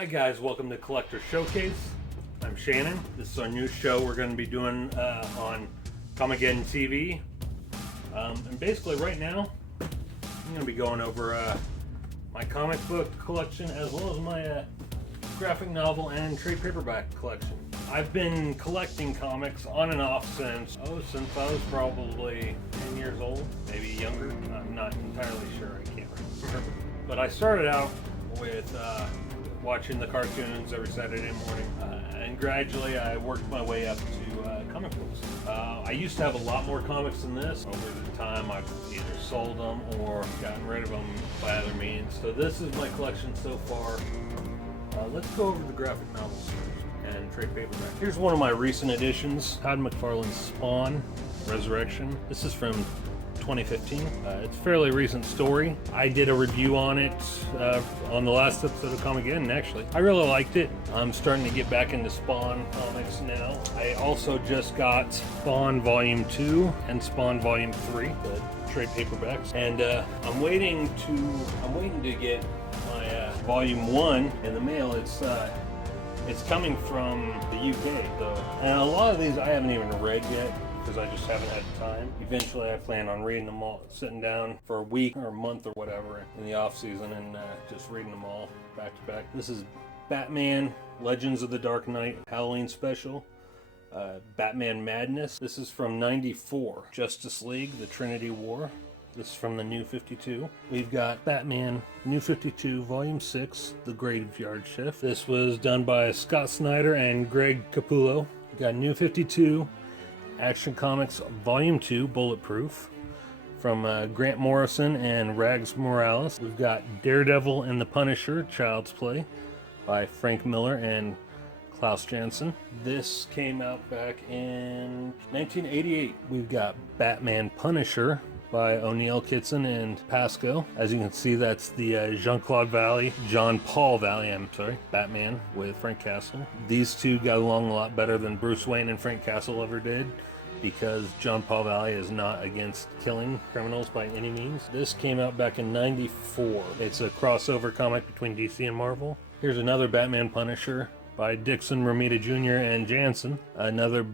Hi guys, welcome to Collector Showcase. I'm Shannon. This is our new show we're going to be doing on Comic-Geddon TV. And basically right now, I'm going to be going over my comic book collection as well as my graphic novel and trade paperback collection. I've been collecting comics on and off since I was probably 10 years old, maybe younger. I'm not entirely sure, I can't remember. But I started out with watching the cartoons every Saturday morning, and gradually I worked my way up to comic books. I used to have a lot more comics than this. Over the time I've either sold them or gotten rid of them by other means. So this is my collection so far. Let's go over the graphic novels first and trade paperback. Here's one of my recent additions, Todd McFarlane's Spawn, Resurrection. This is from 2015. It's a fairly recent story. I did a review on it on the last episode of Comic-Geddon, actually. I really liked it. I'm starting to get back into Spawn comics now. I also just got Spawn Volume 2 and Spawn Volume 3, the trade paperbacks. And I'm waiting to get my Volume 1 in the mail. It's coming from the UK though. And a lot of these I haven't even read yet, because I just haven't had time. Eventually I plan on reading them all, sitting down for a week or a month or whatever in the off season and just reading them all back to back. This is Batman Legends of the Dark Knight Halloween Special. Batman Madness. This is from '94. Justice League, the Trinity War. This is from the New 52. We've got Batman New 52 Volume 6, The Graveyard Shift. This was done by Scott Snyder and Greg Capullo. We've got New 52 Action Comics Volume 2, Bulletproof, from Grant Morrison and Rags Morales. We've got Daredevil and the Punisher, Child's Play, by Frank Miller and Klaus Janson. This came out back in 1988. We've got Batman Punisher by O'Neill Kitson and Pasco. As you can see, that's the John Paul Valley, Batman with Frank Castle. These two got along a lot better than Bruce Wayne and Frank Castle ever did, because John Paul Valley is not against killing criminals by any means. This came out back in '94. It's a crossover comic between DC and Marvel. Here's another Batman Punisher by Dixon, Romita Jr. and Jansen. Another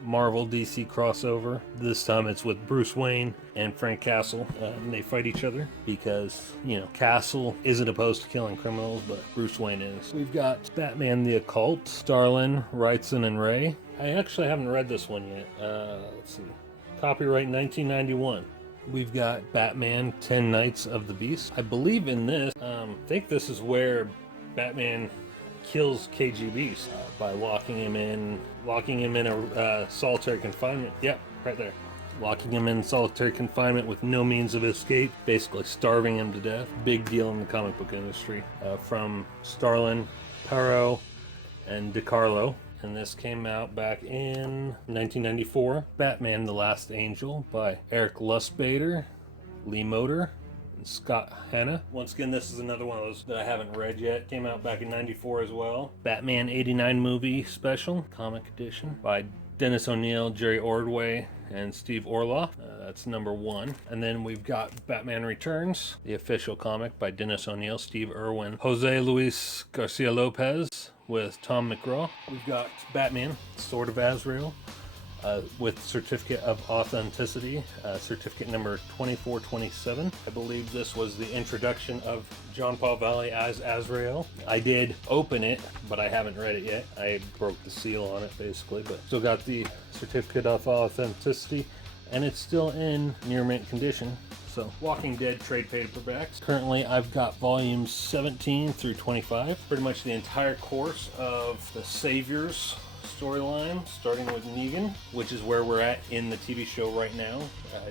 Marvel DC crossover. This time it's with Bruce Wayne and Frank Castle, and they fight each other because, you know, Castle isn't opposed to killing criminals, but Bruce Wayne is. We've got Batman the Occult, Starlin, Wrightson, and Ray. I actually haven't read this one yet. Let's see. Copyright 1991. We've got Batman 10 Nights of the Beast. I believe in this, I think this is where Batman kills KGB by locking him in a solitary confinement. Yep, right there. Locking him in solitary confinement with no means of escape, basically starving him to death. Big deal in the comic book industry. From Starlin, Perro, and DiCarlo. And this came out back in 1994. Batman the Last Angel by Eric Lustbader, Lee Moder, Scott Hanna. Once again, this is another one of those that I haven't read yet. Came out back in '94 as well. Batman '89 movie special, comic edition by Dennis O'Neil, Jerry Ordway, and Steve Orloff. That's #1. And then we've got Batman Returns, the official comic by Dennis O'Neil, Steve Irwin, Jose Luis Garcia Lopez with Tom McGraw. We've got Batman, Sword of Azrael, with certificate of authenticity, certificate number 2427. I believe this was the introduction of John Paul Valley as Azrael. I did open it, but I haven't read it yet. I broke the seal on it basically, but still got the certificate of authenticity, and it's still in near mint condition. So, Walking Dead trade paperbacks. Currently, I've got volumes 17 through 25. Pretty much the entire course of the Saviors storyline, starting with Negan, which is where we're at in the TV show right now.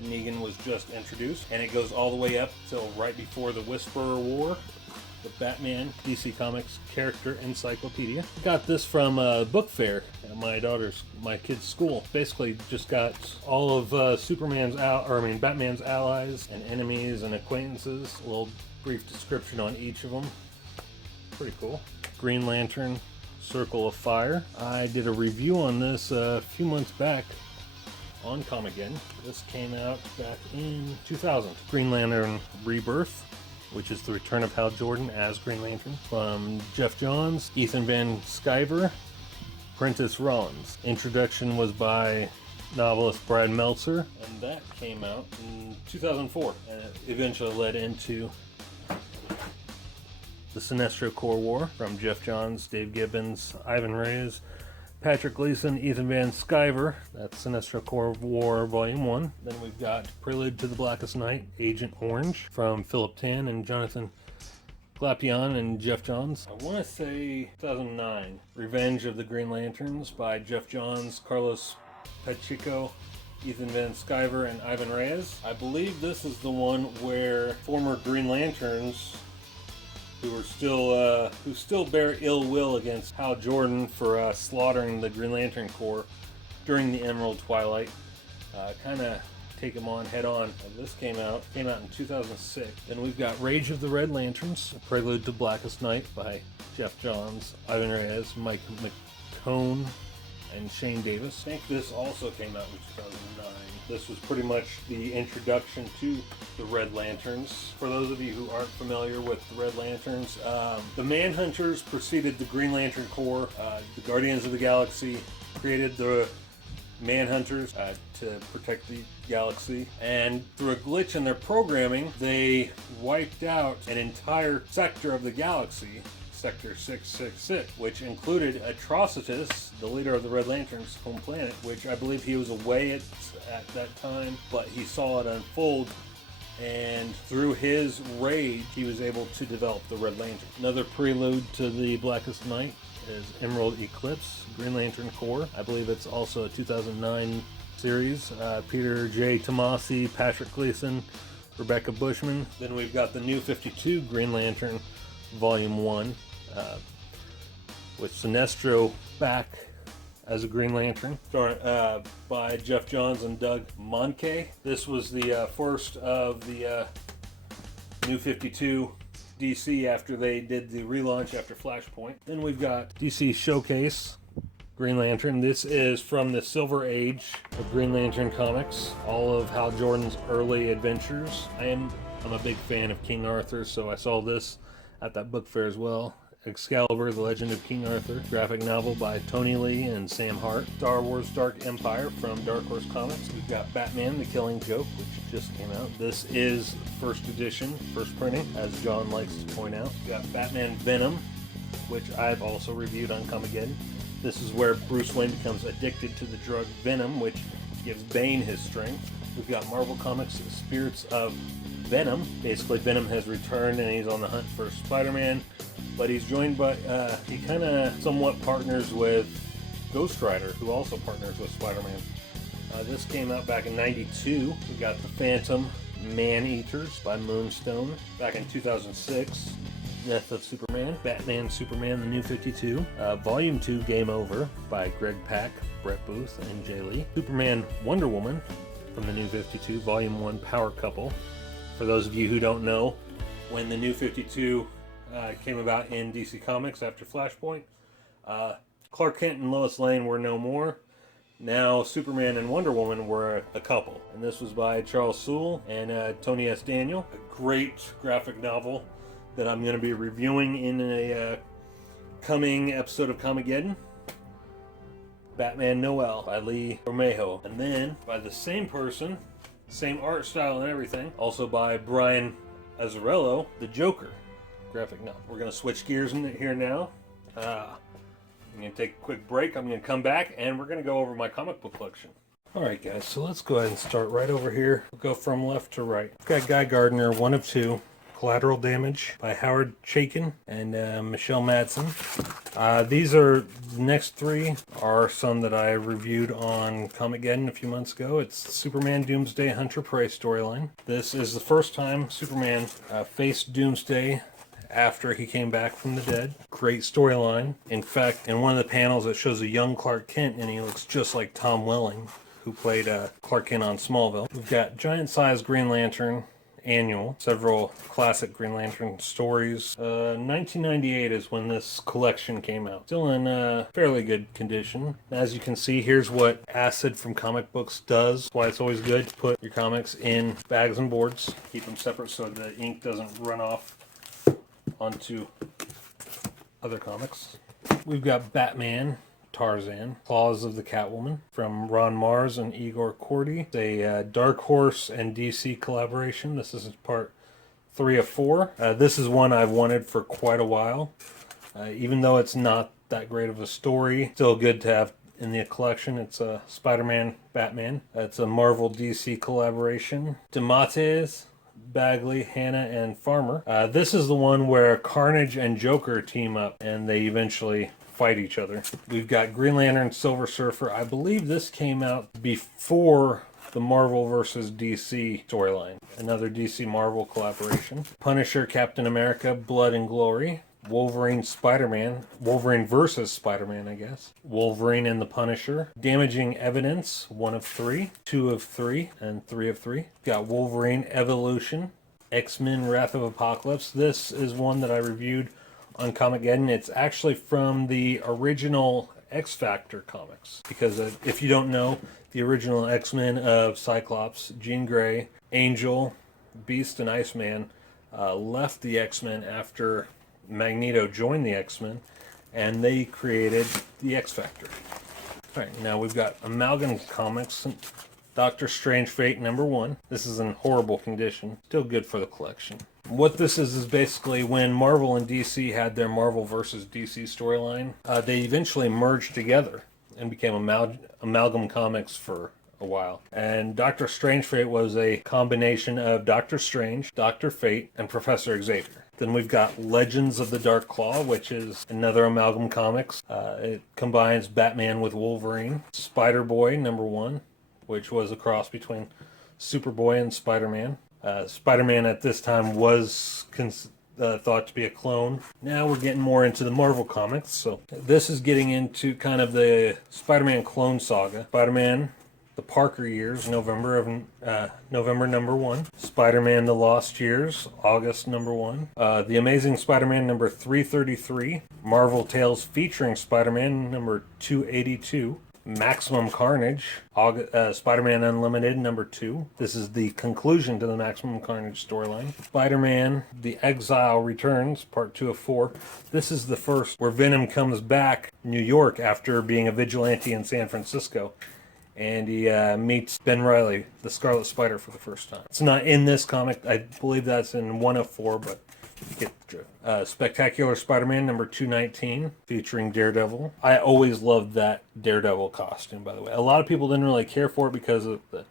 Negan was just introduced, and it goes all the way up till right before the Whisperer War, the Batman DC Comics Character Encyclopedia. Got this from Book Fair at my kid's school. Basically, just got all of Batman's allies and enemies and acquaintances. A little brief description on each of them. Pretty cool. Green Lantern, Circle of Fire. I did a review on this a few months back on Comic-Geddon. This came out back in 2000. Green Lantern Rebirth. which is the return of Hal Jordan as Green Lantern. From Jeff Johns, Ethan Van Sciver, Prentice Rollins. Introduction was by novelist Brad Meltzer, and that came out in 2004, and it eventually led into the Sinestro Corps War from Jeff Johns, Dave Gibbons, Ivan Reyes, Patrick Gleason, Ethan Van Sciver. That's Sinestro Corps War Volume 1. Then we've got Prelude to the Blackest Night, Agent Orange from Philip Tan and Jonathan Glapion and Jeff Johns. I want to say 2009. Revenge of the Green Lanterns by Jeff Johns, Carlos Pacheco, Ethan Van Sciver, and Ivan Reyes. I believe this is the one where former Green Lanterns who still bear ill will against Hal Jordan for slaughtering the Green Lantern Corps during the Emerald Twilight, kind of take him on head on. This came out in 2006. Then we've got Rage of the Red Lanterns, a Prelude to Blackest Night by Jeff Johns, Ivan Reyes, Mike McCone, and Shane Davis. I think this also came out in 2009. This was pretty much the introduction to the Red Lanterns. For those of you who aren't familiar with the Red Lanterns, the Manhunters preceded the Green Lantern Corps. The Guardians of the Galaxy created the Manhunters to protect the galaxy, and through a glitch in their programming, they wiped out an entire sector of the galaxy, Sector 666, which included Atrocitus, the leader of the Red Lanterns' home planet, which I believe he was away at that time, but he saw it unfold, and through his rage, he was able to develop the Red Lantern. Another prelude to the Blackest Night is Emerald Eclipse, Green Lantern Corps. I believe it's also a 2009 series. Peter J. Tomasi, Patrick Gleason, Rebecca Bushman. Then we've got the New 52 Green Lantern Volume 1, with Sinestro back as a Green Lantern, by Jeff Johns and Doug Mahnke. This was the first of the New 52 DC after they did the relaunch after Flashpoint. Then we've got DC Showcase Green Lantern. This is from the Silver Age of Green Lantern comics, all of Hal Jordan's early adventures. I'm a big fan of King Arthur, so I saw this at that book fair as well. Excalibur, The Legend of King Arthur, graphic novel by Tony Lee and Sam Hart. Star Wars Dark Empire from Dark Horse Comics. We've got Batman, The Killing Joke, which just came out. This is first edition, first printing, as John likes to point out. We've got Batman Venom, which I've also reviewed on Comicgeddon. This is where Bruce Wayne becomes addicted to the drug Venom, which gives Bane his strength. We've got Marvel Comics Spirits of Venom. Basically, Venom has returned and he's on the hunt for Spider-Man, but he's joined by, he kind of somewhat partners with Ghost Rider, who also partners with Spider-Man. This came out back in '92. We got The Phantom Man-Eaters by Moonstone back in 2006. Death of Superman, Batman Superman, The New 52, Volume 2 Game Over by Greg Pak, Brett Booth, and Jay Lee. Superman Wonder Woman from The New 52, Volume 1 Power Couple. For those of you who don't know, when The New 52 came about in DC Comics after Flashpoint, Clark Kent and Lois Lane were no more. Now Superman and Wonder Woman were a couple. And this was by Charles Soule and Tony S. Daniel. A great graphic novel that I'm going to be reviewing in a coming episode of Comicgeddon. Batman Noel by Lee Romejo. And then, by the same person, same art style and everything, also by Brian Azzarello, The Joker graphic novel. We're going to switch gears in here now. I'm going to take a quick break. I'm going to come back and we're going to go over my comic book collection. Alright guys, so let's go ahead and start right over here. We'll go from left to right. I've got Guy Gardner, 1 of 2. Collateral Damage by Howard Chaykin and Michelle Madsen. These are, the next 3 are some that I reviewed on Comicgeddon a few months ago. It's Superman Doomsday Hunter Prey storyline. This is the first time Superman faced Doomsday after he came back from the dead. Great storyline. In fact, in one of the panels it shows a young Clark Kent and he looks just like Tom Welling, who played Clark Kent on Smallville. We've got giant-sized Green Lantern, annual. Several classic Green Lantern stories. 1998 is when this collection came out. Still in fairly good condition. As you can see, here's what acid from comic books does. That's why it's always good to put your comics in bags and boards. Keep them separate so the ink doesn't run off onto other comics. We've got Batman, Tarzan, Claws of the Catwoman from Ron Mars and Igor Kordy. It's a Dark Horse and DC collaboration. This is part 3 of 4. This is one I've wanted for quite a while. Even though it's not that great of a story, still good to have in the collection. It's a Spider-Man, Batman. It's a Marvel DC collaboration. DeMatteis, Bagley, Hanna, and Farmer. This is the one where Carnage and Joker team up and they eventually fight each other. We've got Green Lantern, Silver Surfer. I believe this came out before the Marvel vs. DC storyline. Another DC Marvel collaboration. Punisher, Captain America, Blood and Glory. Wolverine, Spider-Man. Wolverine versus Spider-Man, I guess. Wolverine and the Punisher. Damaging Evidence, 1 of 3, 2 of 3, and 3 of 3. Got Wolverine Evolution. X-Men Wrath of Apocalypse. This is one that I reviewed on Comic-Geddon. It's actually from the original X-Factor comics. Because if you don't know, the original X-Men of Cyclops, Jean Grey, Angel, Beast, and Iceman left the X-Men after Magneto joined the X-Men, and they created the X-Factor. Alright, now we've got Amalgam Comics, Doctor Strange Fate #1. This is in horrible condition. Still good for the collection. What this is basically when Marvel and DC had their Marvel vs. DC storyline, they eventually merged together and became Amalgam Comics for a while. And Doctor Strange Fate was a combination of Doctor Strange, Doctor Fate, and Professor Xavier. Then we've got Legends of the Dark Claw, which is another Amalgam Comics. It combines Batman with Wolverine. Spider-Boy #1, which was a cross between Superboy and Spider-Man. Spider-Man at this time was thought to be a clone. Now we're getting more into the Marvel comics. So this is getting into kind of the Spider-Man clone saga. Spider-Man The Parker Years, November #1. Spider-Man The Lost Years, August #1. The Amazing Spider-Man #333. Marvel Tales featuring Spider-Man #282. Maximum Carnage, Spider-Man Unlimited #2. This is the conclusion to the Maximum Carnage storyline. Spider-Man The Exile Returns, part 2 of 4. This is the first where Venom comes back New York after being a vigilante in San Francisco. And he meets Ben Reilly, the Scarlet Spider, for the first time. It's not in this comic. I believe that's in 1 of 4, but you get the drift. Spectacular Spider-Man #219, featuring Daredevil. I always loved that Daredevil costume, by the way. A lot of people didn't really care for it because of the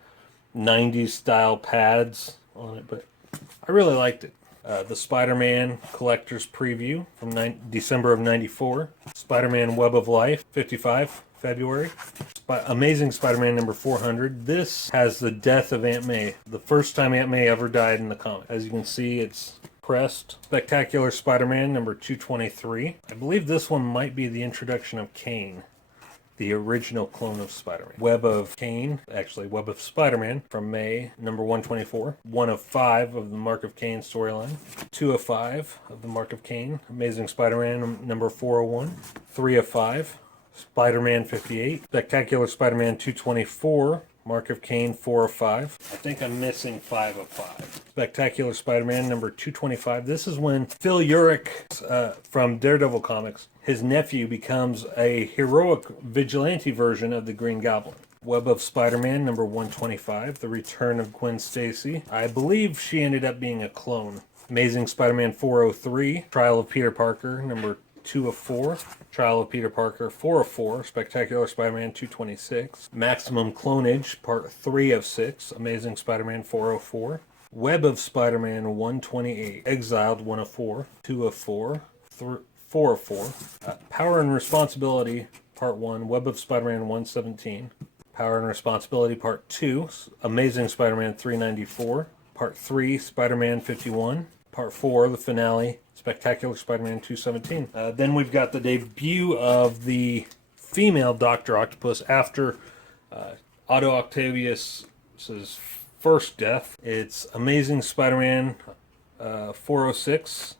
90s style pads on it, but I really liked it. The Spider-Man Collector's Preview from December of '94. Spider-Man Web of Life, 55. February. Amazing Spider-Man #400. This has the death of Aunt May. The first time Aunt May ever died in the comic. As you can see, it's pressed. Spectacular Spider-Man #223. I believe this one might be the introduction of Kane, the original clone of Spider-Man. Web of Kane, actually Web of Spider-Man from May #124. 1 of 5 of the Mark of Kane storyline. 2 of 5 of the Mark of Kane. Amazing Spider-Man #401. 3 of 5. Spider-Man 58, Spectacular Spider-Man 224, Mark of Kane 4 of 5. I think I'm missing 5 of 5. Spectacular Spider-Man #225. This is when Phil Urich from Daredevil Comics, his nephew, becomes a heroic vigilante version of the Green Goblin. Web of Spider-Man #125, The Return of Gwen Stacy. I believe she ended up being a clone. Amazing Spider-Man 403, Trial of Peter Parker #2 of 4. Trial of Peter Parker 4 of 4. Spectacular Spider-Man 226. Maximum Clonage Part 3 of 6. Amazing Spider-Man 404. Web of Spider-Man 128. Exiled 1 of 4. 2 of 4. 4 of 4. Power and Responsibility Part 1. Web of Spider-Man 117. Power and Responsibility Part 2. Amazing Spider-Man 394. Part 3. Spider-Man 51. Part 4. The finale. Spectacular Spider-Man 217. Then we've got the debut of the female Dr. Octopus after Otto Octavius's first death. It's Amazing Spider-Man 406.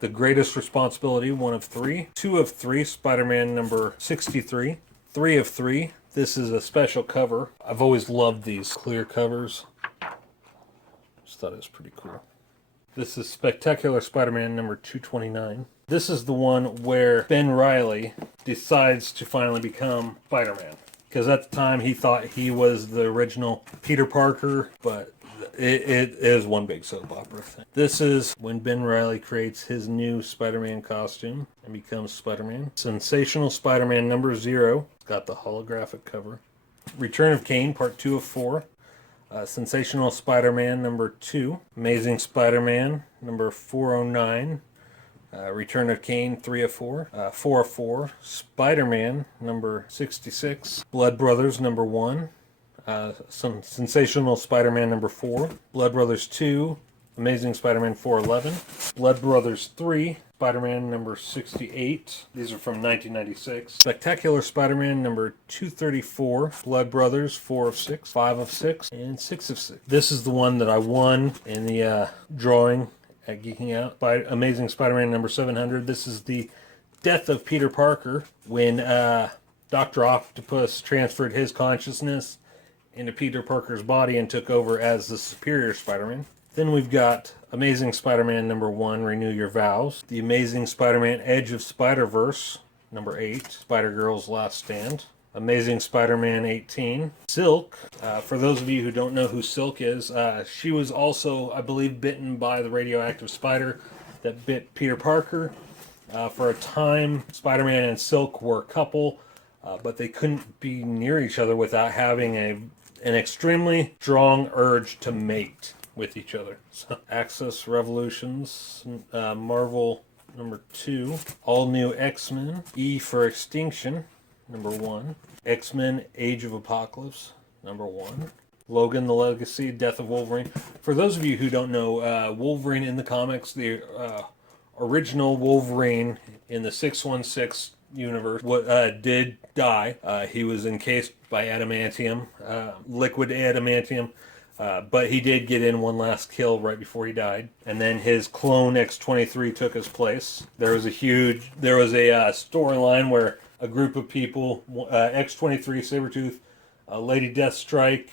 The Greatest Responsibility, 1 of 3. 2 of 3, Spider-Man number 63. 3 of 3. This is a special cover. I've always loved these clear covers. Just thought it was pretty cool. This is Spectacular Spider-Man number 229. This is the one where Ben Reilly decides to finally become Spider-Man. Because at the time he thought he was the original Peter Parker, but it is one big soap opera thing. This is when Ben Reilly creates his new Spider-Man costume and becomes Spider-Man. Sensational Spider-Man number 0. It's got the holographic cover. Return of Kane, part 2 of 4. Sensational Spider-Man number 2. Amazing Spider-Man number 409. Return of Kane, 3 of 4. 4 of 4. Spider-Man number 66. Blood Brothers number 1. Some Sensational Spider-Man number 4, Blood Brothers 2, Amazing Spider-Man 411, Blood Brothers 3, Spider-Man number 68. These are from 1996. Spectacular Spider-Man number 234, Blood Brothers 4 of 6, 5 of 6, and 6 of 6. This is the one that I won in the drawing at Geeking Out. Amazing Spider-Man number 700. This is the death of Peter Parker when Dr. Octopus transferred his consciousness into Peter Parker's body and took over as the Superior Spider-Man. Then we've got Amazing Spider-Man number 1, Renew Your Vows. The Amazing Spider-Man Edge of Spider-Verse number 8, Spider-Girl's Last Stand. Amazing Spider-Man 18. Silk. For those of you who don't know who Silk is, she was also, I believe, bitten by the radioactive spider that bit Peter Parker. For a time, Spider-Man and Silk were a couple, but they couldn't be near each other without having an extremely strong urge to mate with each other. So, Axis Revolutions, Marvel number 2, All New X-Men, E for Extinction, number 1, X-Men Age of Apocalypse, number 1, Logan the Legacy, Death of Wolverine. For those of you who don't know, Wolverine in the comics, the original Wolverine in the 616 universe did die. He was encased by adamantium, liquid adamantium, but he did get in one last kill right before he died. And then his clone X-23 took his place. There was a storyline where a group of people, X-23, Sabretooth, Lady Deathstrike,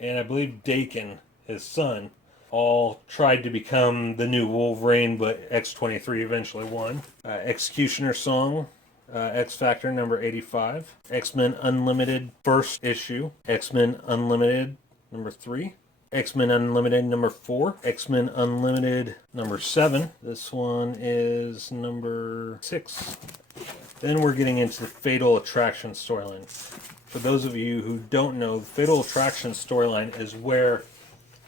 and I believe Dakin, his son, all tried to become the new Wolverine, but X-23 eventually won. Executioner Song, X Factor number 85, X-Men Unlimited first issue, X-Men Unlimited number 3, X-Men Unlimited number 4, X-Men Unlimited number 7. This one is number 6. Then we're getting into the Fatal Attraction storyline. For those of you who don't know, the Fatal Attraction storyline is where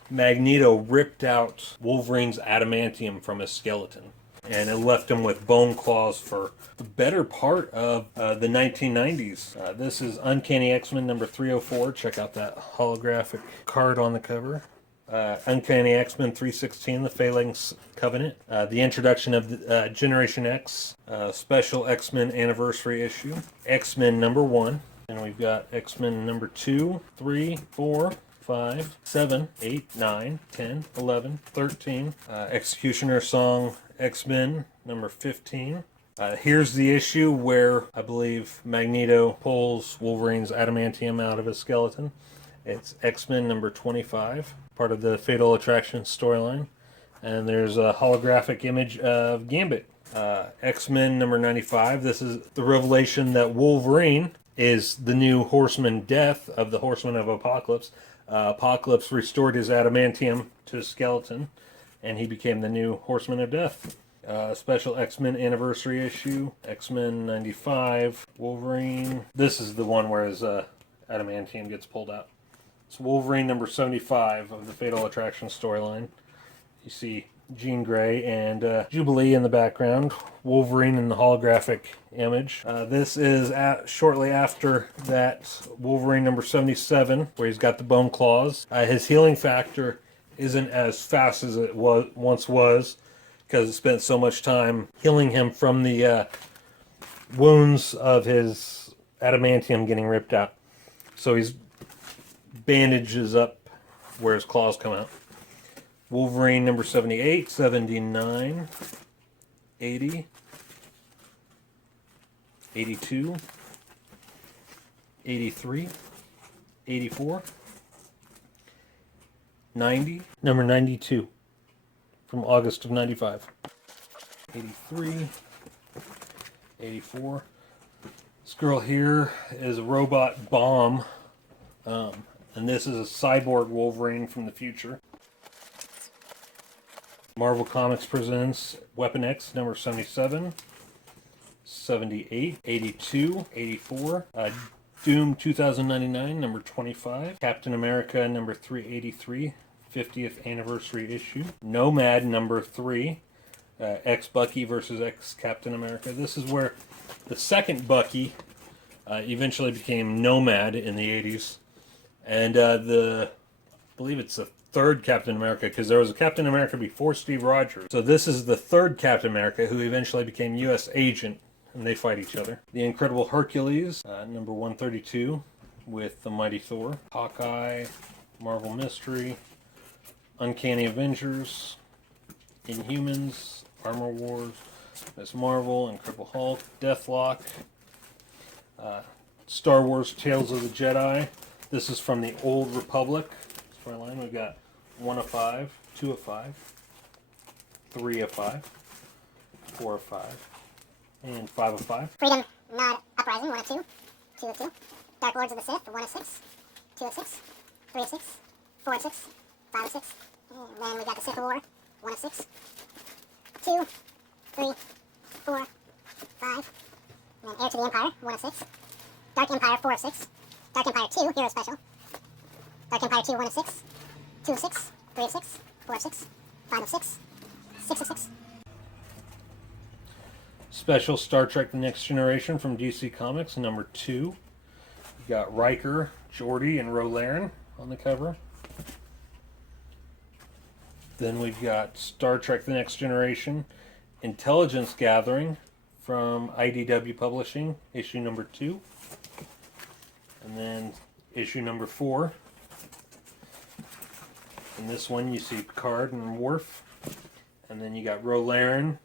Magneto ripped out Wolverine's adamantium from his skeleton, and it left him with bone claws for the better part of the 1990s. This is Uncanny X-Men number 304. Check out that holographic card on the cover. Uncanny X-Men 316, The Phalanx Covenant. The introduction of the Generation X, special X-Men anniversary issue. X-Men number 1. And we've got X-Men number 2, 3, 4, 5, 7, 8, 9, 10, 11, 13. Executioner Song X-Men number 15. Here's the issue where I believe Magneto pulls Wolverine's adamantium out of his skeleton. It's X-Men number 25, part of the Fatal Attraction storyline. And there's a holographic image of Gambit. X-Men number 95. This is the revelation that Wolverine is the new Horseman Death of the Horseman of Apocalypse. Apocalypse restored his adamantium to his skeleton, and he became the new Horseman of Death. Special X-Men anniversary issue, X-Men 95, Wolverine. This is the one where his adamantium gets pulled out. It's Wolverine number 75 of the Fatal Attraction storyline. You see Jean Grey and Jubilee in the background, Wolverine in the holographic image. This is shortly after that Wolverine number 77, where he's got the bone claws. His healing factor isn't as fast as it once was, because it spent so much time healing him from the wounds of his adamantium getting ripped out. So he's bandages up where his claws come out. Wolverine number 78, 79, 80, 82, 83, 84, 90, number 92 from August of 95, 83, 84. This girl here is a robot bomb, and this is a cyborg Wolverine from the future. Marvel Comics presents Weapon X number 77, 78, 82, 84, Doom 2099 number 25, Captain America number 383, 50th anniversary issue, Nomad number 3, ex-Bucky versus ex-Captain America. This is where the second Bucky eventually became Nomad in the 80s, and I believe it's the third Captain America, because there was a Captain America before Steve Rogers. So this is the third Captain America who eventually became U.S. agent, and they fight each other. The Incredible Hercules, number 132, with the Mighty Thor. Hawkeye, Marvel Mystery, Uncanny Avengers, Inhumans, Armor Wars, Ms. Marvel, Incredible Hulk, Deathlock, Star Wars Tales of the Jedi. This is from the Old Republic storyline. We've got 1 of 5, 2 of 5, 3 of 5, 4 of 5, and 5 of 5. Freedom Nod Uprising, 1 of 2, 2 of 2. Dark Lords of the Sith, 1 of 6, 2 of 6, 3 of 6, 4 of 6, 5 of 6. And then we got the Sith War, 1 of 6, 2, 3, 4, 5. And then Heir to the Empire, 1 of 6. Dark Empire, 4 of 6. Dark Empire 2, Hero Special. Dark Empire 2, 1 of 6. 2 of 6. 3 of 6. 4 of 6. 5 of 6. 6 of 6. Special Star Trek The Next Generation from DC Comics, number 2. You got Riker, Geordi, and Rolaren on the cover. Then we've got Star Trek The Next Generation, Intelligence Gathering from IDW Publishing, issue number 2. And then issue number 4. In this one you see Picard and Worf. And then you got Rolaren,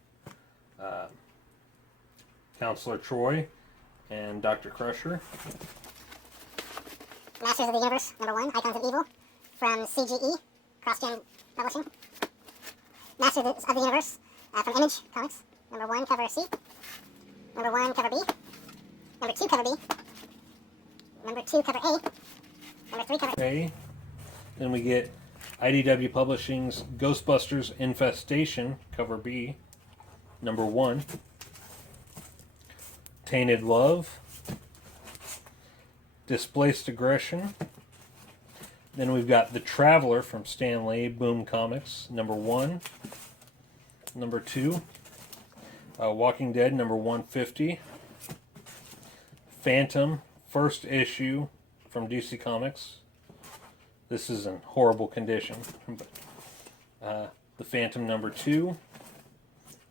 Counselor Troy, and Dr. Crusher. Masters of the Universe, number 1, Icons of Evil, from CGE, CrossGen Publishing. Masters of the Universe, from Image Comics, number 1, cover C. Number 1, cover B. Number 2, cover B. Number 2, cover A. Number 3, cover A. Then we get IDW Publishing's Ghostbusters Infestation, cover B, number 1. Tainted Love, Displaced Aggression. Then we've got The Traveler from Stan Lee, Boom Comics, number 1. Number 2, Walking Dead, number 150. Phantom, first issue from DC Comics. This is in horrible condition. The Phantom, number 2.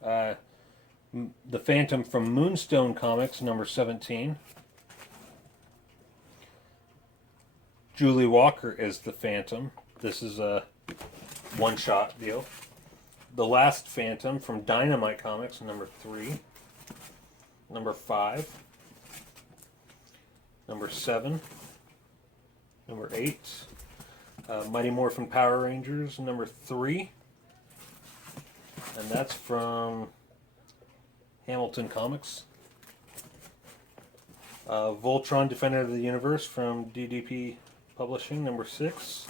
The Phantom from Moonstone Comics, number 17. Julie Walker is the Phantom. This is a one-shot deal. The Last Phantom from Dynamite Comics, number 3. Number 5. Number 7. Number 8. Mighty Morphin Power Rangers, number 3. And that's from Hamilton Comics. Voltron, Defender of the Universe from DDP Publishing, number 6.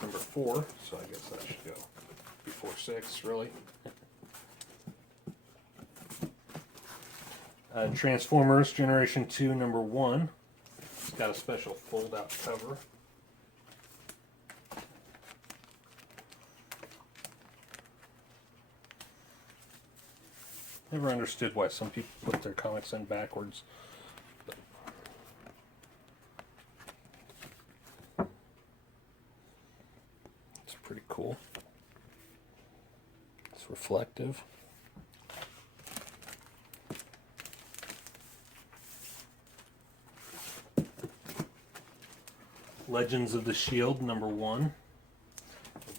Number 4, so I guess that should go before 6, really. Transformers Generation 2, number 1. It's got a special fold-out cover. Never understood why some people put their comics in backwards. It's pretty cool. It's reflective. Legends of the Shield #1.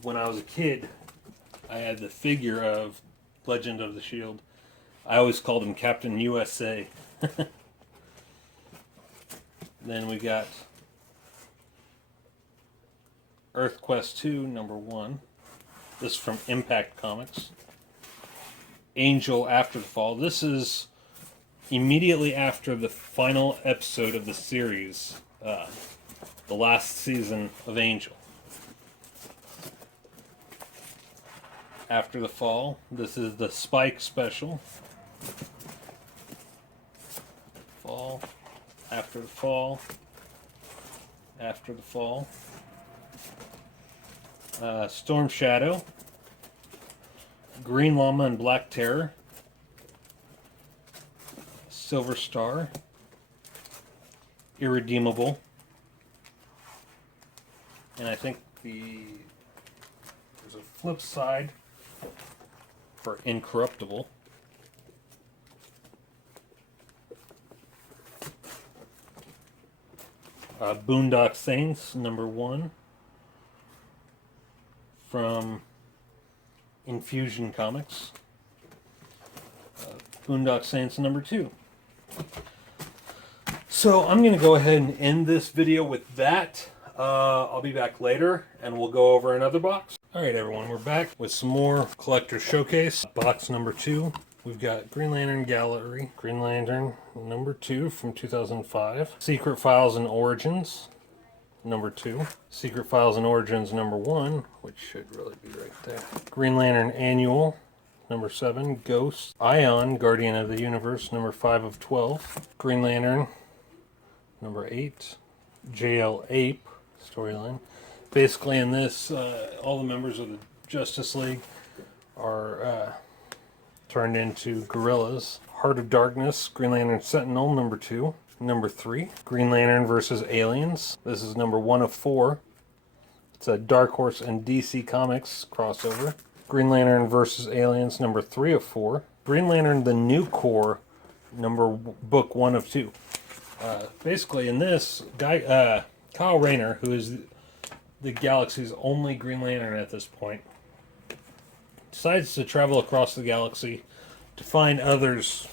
When I was a kid, I had the figure of Legend of the Shield. I always called him Captain USA. Then we got EarthQuest 2 #1. This is from Impact Comics. Angel After the Fall. This is immediately after the final episode of the series, the last season of Angel. After the Fall. This is the Spike special. Fall. After the Fall. After the Fall. Storm Shadow. Green Llama and Black Terror. Silver Star. Irredeemable. And I think there's a flip side for Incorruptible. Boondock Saints #1 from Infusion Comics. Boondock Saints #2. So I'm going to go ahead and end this video with that. I'll be back later and we'll go over another box. Alright everyone, we're back with some more Collector Showcase. Box #2. We've got Green Lantern Gallery, Green Lantern #2 from 2005. Secret Files and Origins #2. Secret Files and Origins #1, which should really be right there. Green Lantern Annual #7. Ghost. Ion, Guardian of the Universe #5 of 12. Green Lantern #8. JL Ape storyline. Basically in this, all the members of the Justice League are turned into gorillas. Heart of Darkness, Green Lantern Sentinel #2. #3, Green Lantern vs. Aliens. This is #1 of 4. It's a Dark Horse and DC Comics crossover. Green Lantern vs. Aliens #3 of 4. Green Lantern The New Corps book 1 of 2. Basically in this, Kyle Rayner, who is the galaxy's only Green Lantern at this point, decides to travel across the galaxy to find others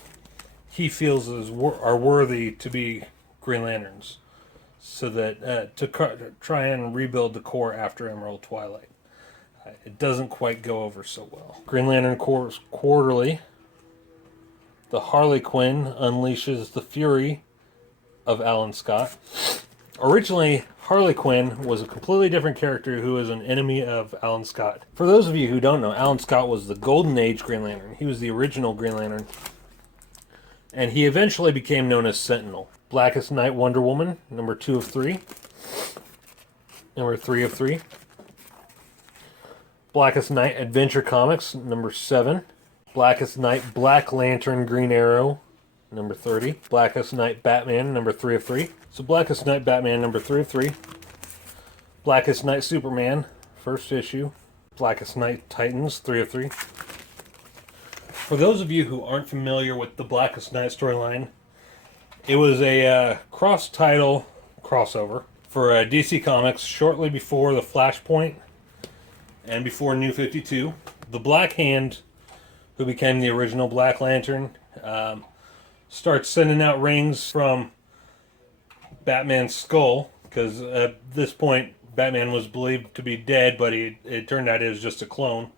he feels are worthy to be Green Lanterns, so that to try and rebuild the Corps after Emerald Twilight. It doesn't quite go over so well. Green Lantern Corps Quarterly. The Harley Quinn unleashes the fury of Alan Scott. Originally, Harley Quinn was a completely different character who was an enemy of Alan Scott. For those of you who don't know, Alan Scott was the Golden Age Green Lantern. He was the original Green Lantern. And he eventually became known as Sentinel. Blackest Night Wonder Woman, #2 of 3. #3 of 3. Blackest Night Adventure Comics, #7. Blackest Night Black Lantern Green Arrow, #30. Blackest Night Batman, #3 of 3. So Blackest Night Batman, #3 of 3. Blackest Night Superman, first issue. Blackest Night Titans, 3 of 3. For those of you who aren't familiar with the Blackest Night storyline, it was a cross-title crossover for DC Comics shortly before the Flashpoint and before New 52. The Black Hand, who became the original Black Lantern, starts sending out rings from Batman's skull, because at this point Batman was believed to be dead, but it turned out it was just a clone.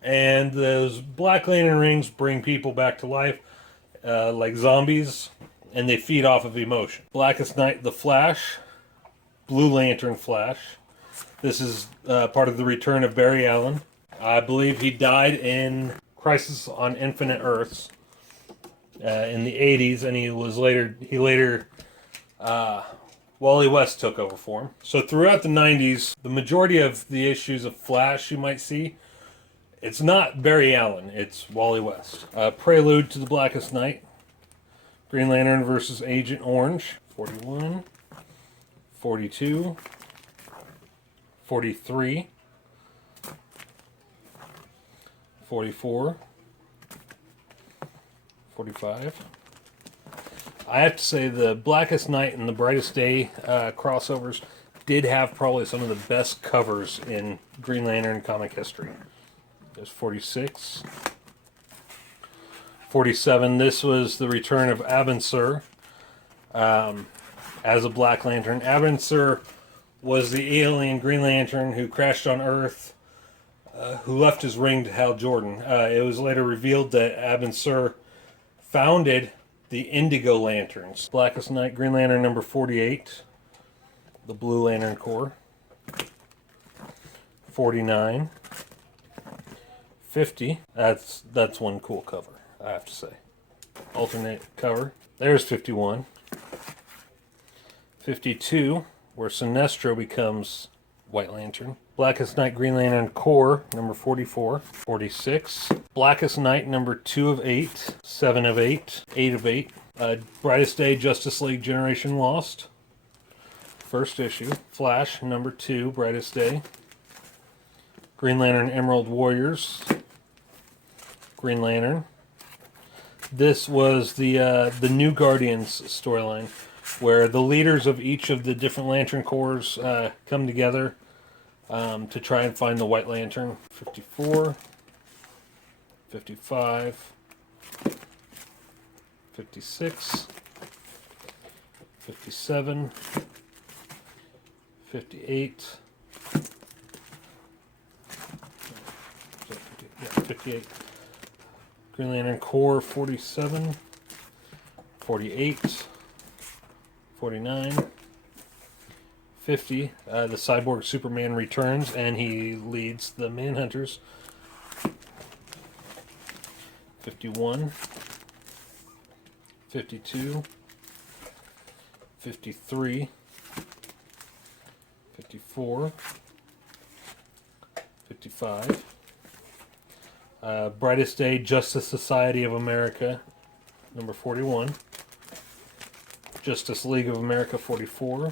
And those Black Lantern rings bring people back to life, like zombies, and they feed off of emotion. Blackest Night, The Flash, Blue Lantern Flash. This is part of the return of Barry Allen. I believe he died in Crisis on Infinite Earths in the 80s, and he later Wally West took over for him. So throughout the 90s, the majority of the issues of Flash you might see, it's not Barry Allen, it's Wally West. Prelude to the Blackest Night, Green Lantern versus Agent Orange, 41, 42, 43, 44, 45. I have to say the Blackest Night and the Brightest Day crossovers did have probably some of the best covers in Green Lantern comic history. There's 46. 47, this was the return of Abin Sur as a Black Lantern. Abin Sur was the alien Green Lantern who crashed on Earth, who left his ring to Hal Jordan. It was later revealed that Abin Sur founded the Indigo Lanterns. Blackest Night, Green Lantern number 48, the Blue Lantern Corps. 49. 50, that's one cool cover, I have to say. Alternate cover. There's 51. 52, where Sinestro becomes White Lantern. Blackest Night, Green Lantern Corps, number 44. 46. Blackest Night, number 2 of 8. 7 of 8. 8 of 8. Brightest Day, Justice League Generation Lost. First issue. Flash, number 2, Brightest Day. Green Lantern Emerald Warriors. Green Lantern. This was the New Guardians storyline, where the leaders of each of the different Lantern Corps come together to try and find the White Lantern. 54, 55, 56, 57, 58, 58. Green Lantern Corps 47, 48, 49, 50. The Cyborg Superman returns and he leads the Manhunters. 51, 52, 53, 54, 55. Brightest Day, Justice Society of America, number 41. Justice League of America, 44.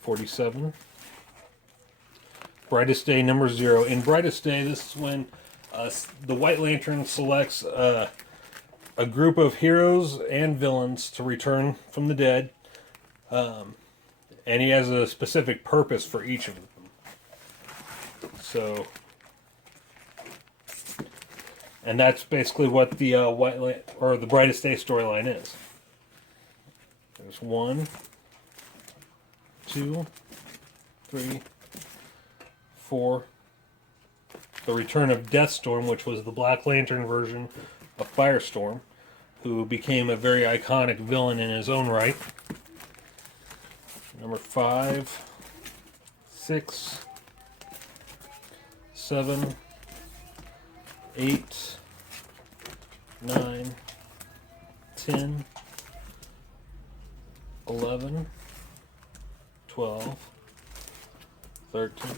47. Brightest Day, number 0. In Brightest Day, this is when the White Lantern selects a group of heroes and villains to return from the dead. And he has a specific purpose for each of them. So... and that's basically what the the Brightest Day storyline is. There's 1, 2, 3, 4. The return of Deathstorm, which was the Black Lantern version of Firestorm, who became a very iconic villain in his own right. Number 5, 6, 7, 8, 9, 10, 11, 12, 13.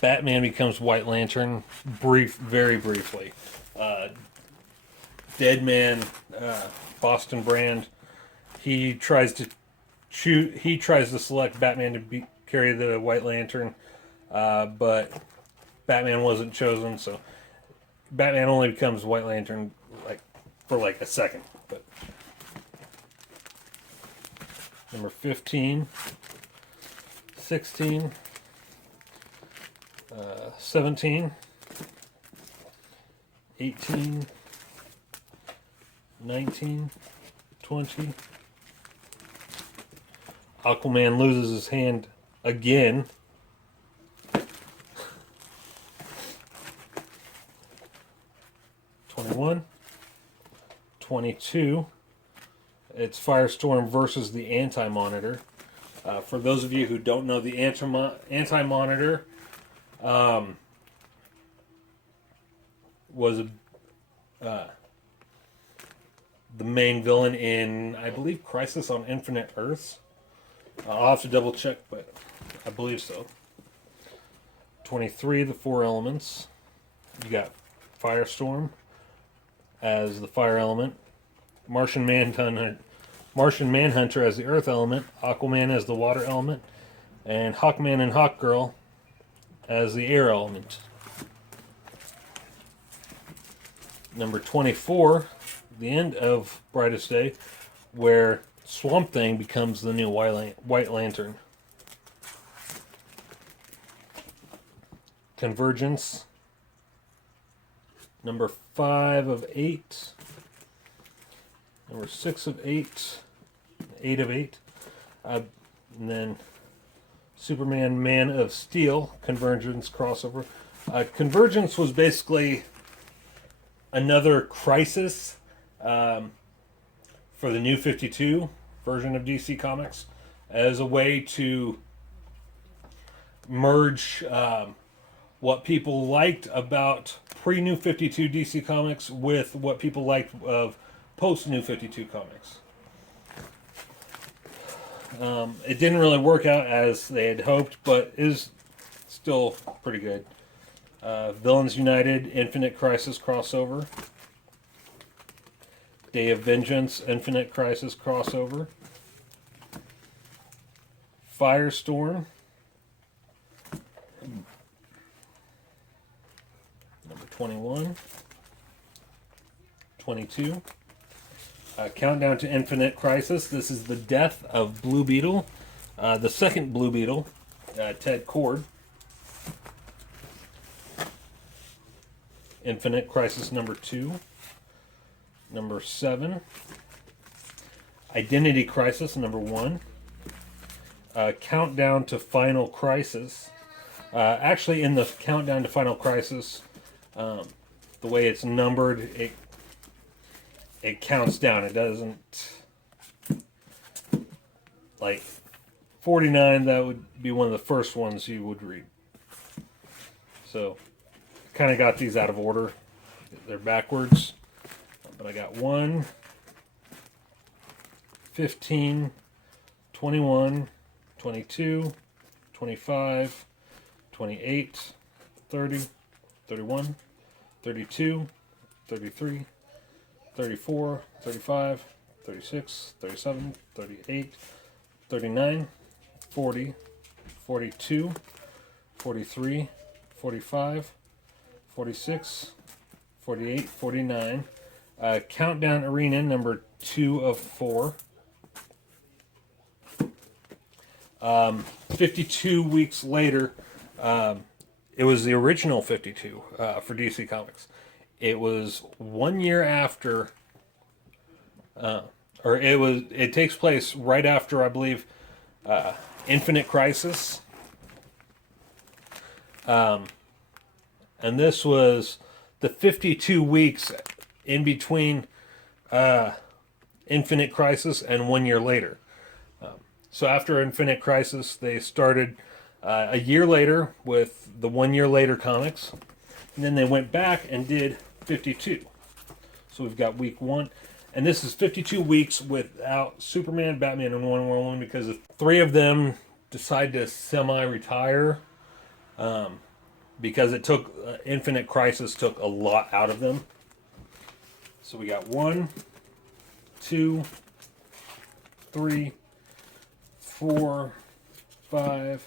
Batman becomes White Lantern very briefly. Deadman, Boston Brand, he tries to select Batman to carry the White Lantern, but Batman wasn't chosen, so Batman only becomes White Lantern for a second. But number 15, 16, 17, 18, 19, 20. Aquaman loses his hand again. 21, 22. It's Firestorm versus the Anti-Monitor. For those of you who don't know, the Anti-Monitor was the main villain in, I believe, Crisis on Infinite Earths. I'll have to double check, but I believe so. 23, the Four Elements. You got Firestorm as the fire element, Martian Manhunter as the earth element, Aquaman as the water element, and Hawkman and Hawkgirl as the air element. Number 24, the end of Brightest Day, where Swamp Thing becomes the new White Lantern. Convergence, number 5 of 8, number 6 of 8, 8 of 8, and then Superman Man of Steel, Convergence crossover. Convergence was basically another Crisis for the New 52 version of DC Comics, as a way to merge what people liked about pre-New 52 DC Comics with what people liked of post-New 52 Comics. It didn't really work out as they had hoped, but is still pretty good. Villains United, Infinite Crisis crossover. Day of Vengeance, Infinite Crisis crossover. Firestorm. Number 21. 22. Countdown to Infinite Crisis. This is the death of Blue Beetle. The second Blue Beetle, Ted Kord. Infinite Crisis number 2. Number 7. Identity Crisis number 1. Countdown to Final Crisis. Actually, in the Countdown to Final Crisis, the way it's numbered, it counts down. It doesn't, like 49. That would be one of the first ones you would read. So, kind of got these out of order. They're backwards. But I got 1, 15, 21, 22, 25, 28, 30, 31, 32, 33, 34, 35, 36, 37, 38, 39, 40, 42, 43, 45, 46, 48, 49. Countdown Arena number 2 of 4. 52 weeks later, it was the original 52 for DC Comics. It was 1 year after, it takes place right after, I believe, Infinite Crisis. And this was the 52 weeks in between Infinite Crisis and 1 year later. So after Infinite Crisis, they started a year later with the 1 year later comics. And then they went back and did 52. So we've got week 1. And this is 52 weeks without Superman, Batman, and Wonder Woman, because 3 of them decided to semi-retire. Because it took, Infinite Crisis took a lot out of them. So we got 1, 2, 3, 4, 5,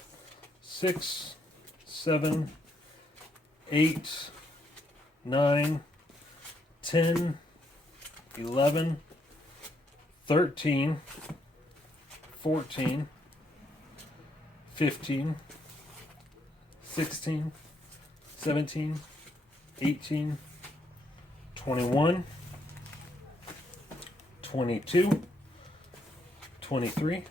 6, 7, 8, 9, 10, 11, 13, 14, 15, 16, 17, 18, 21, 22, 23,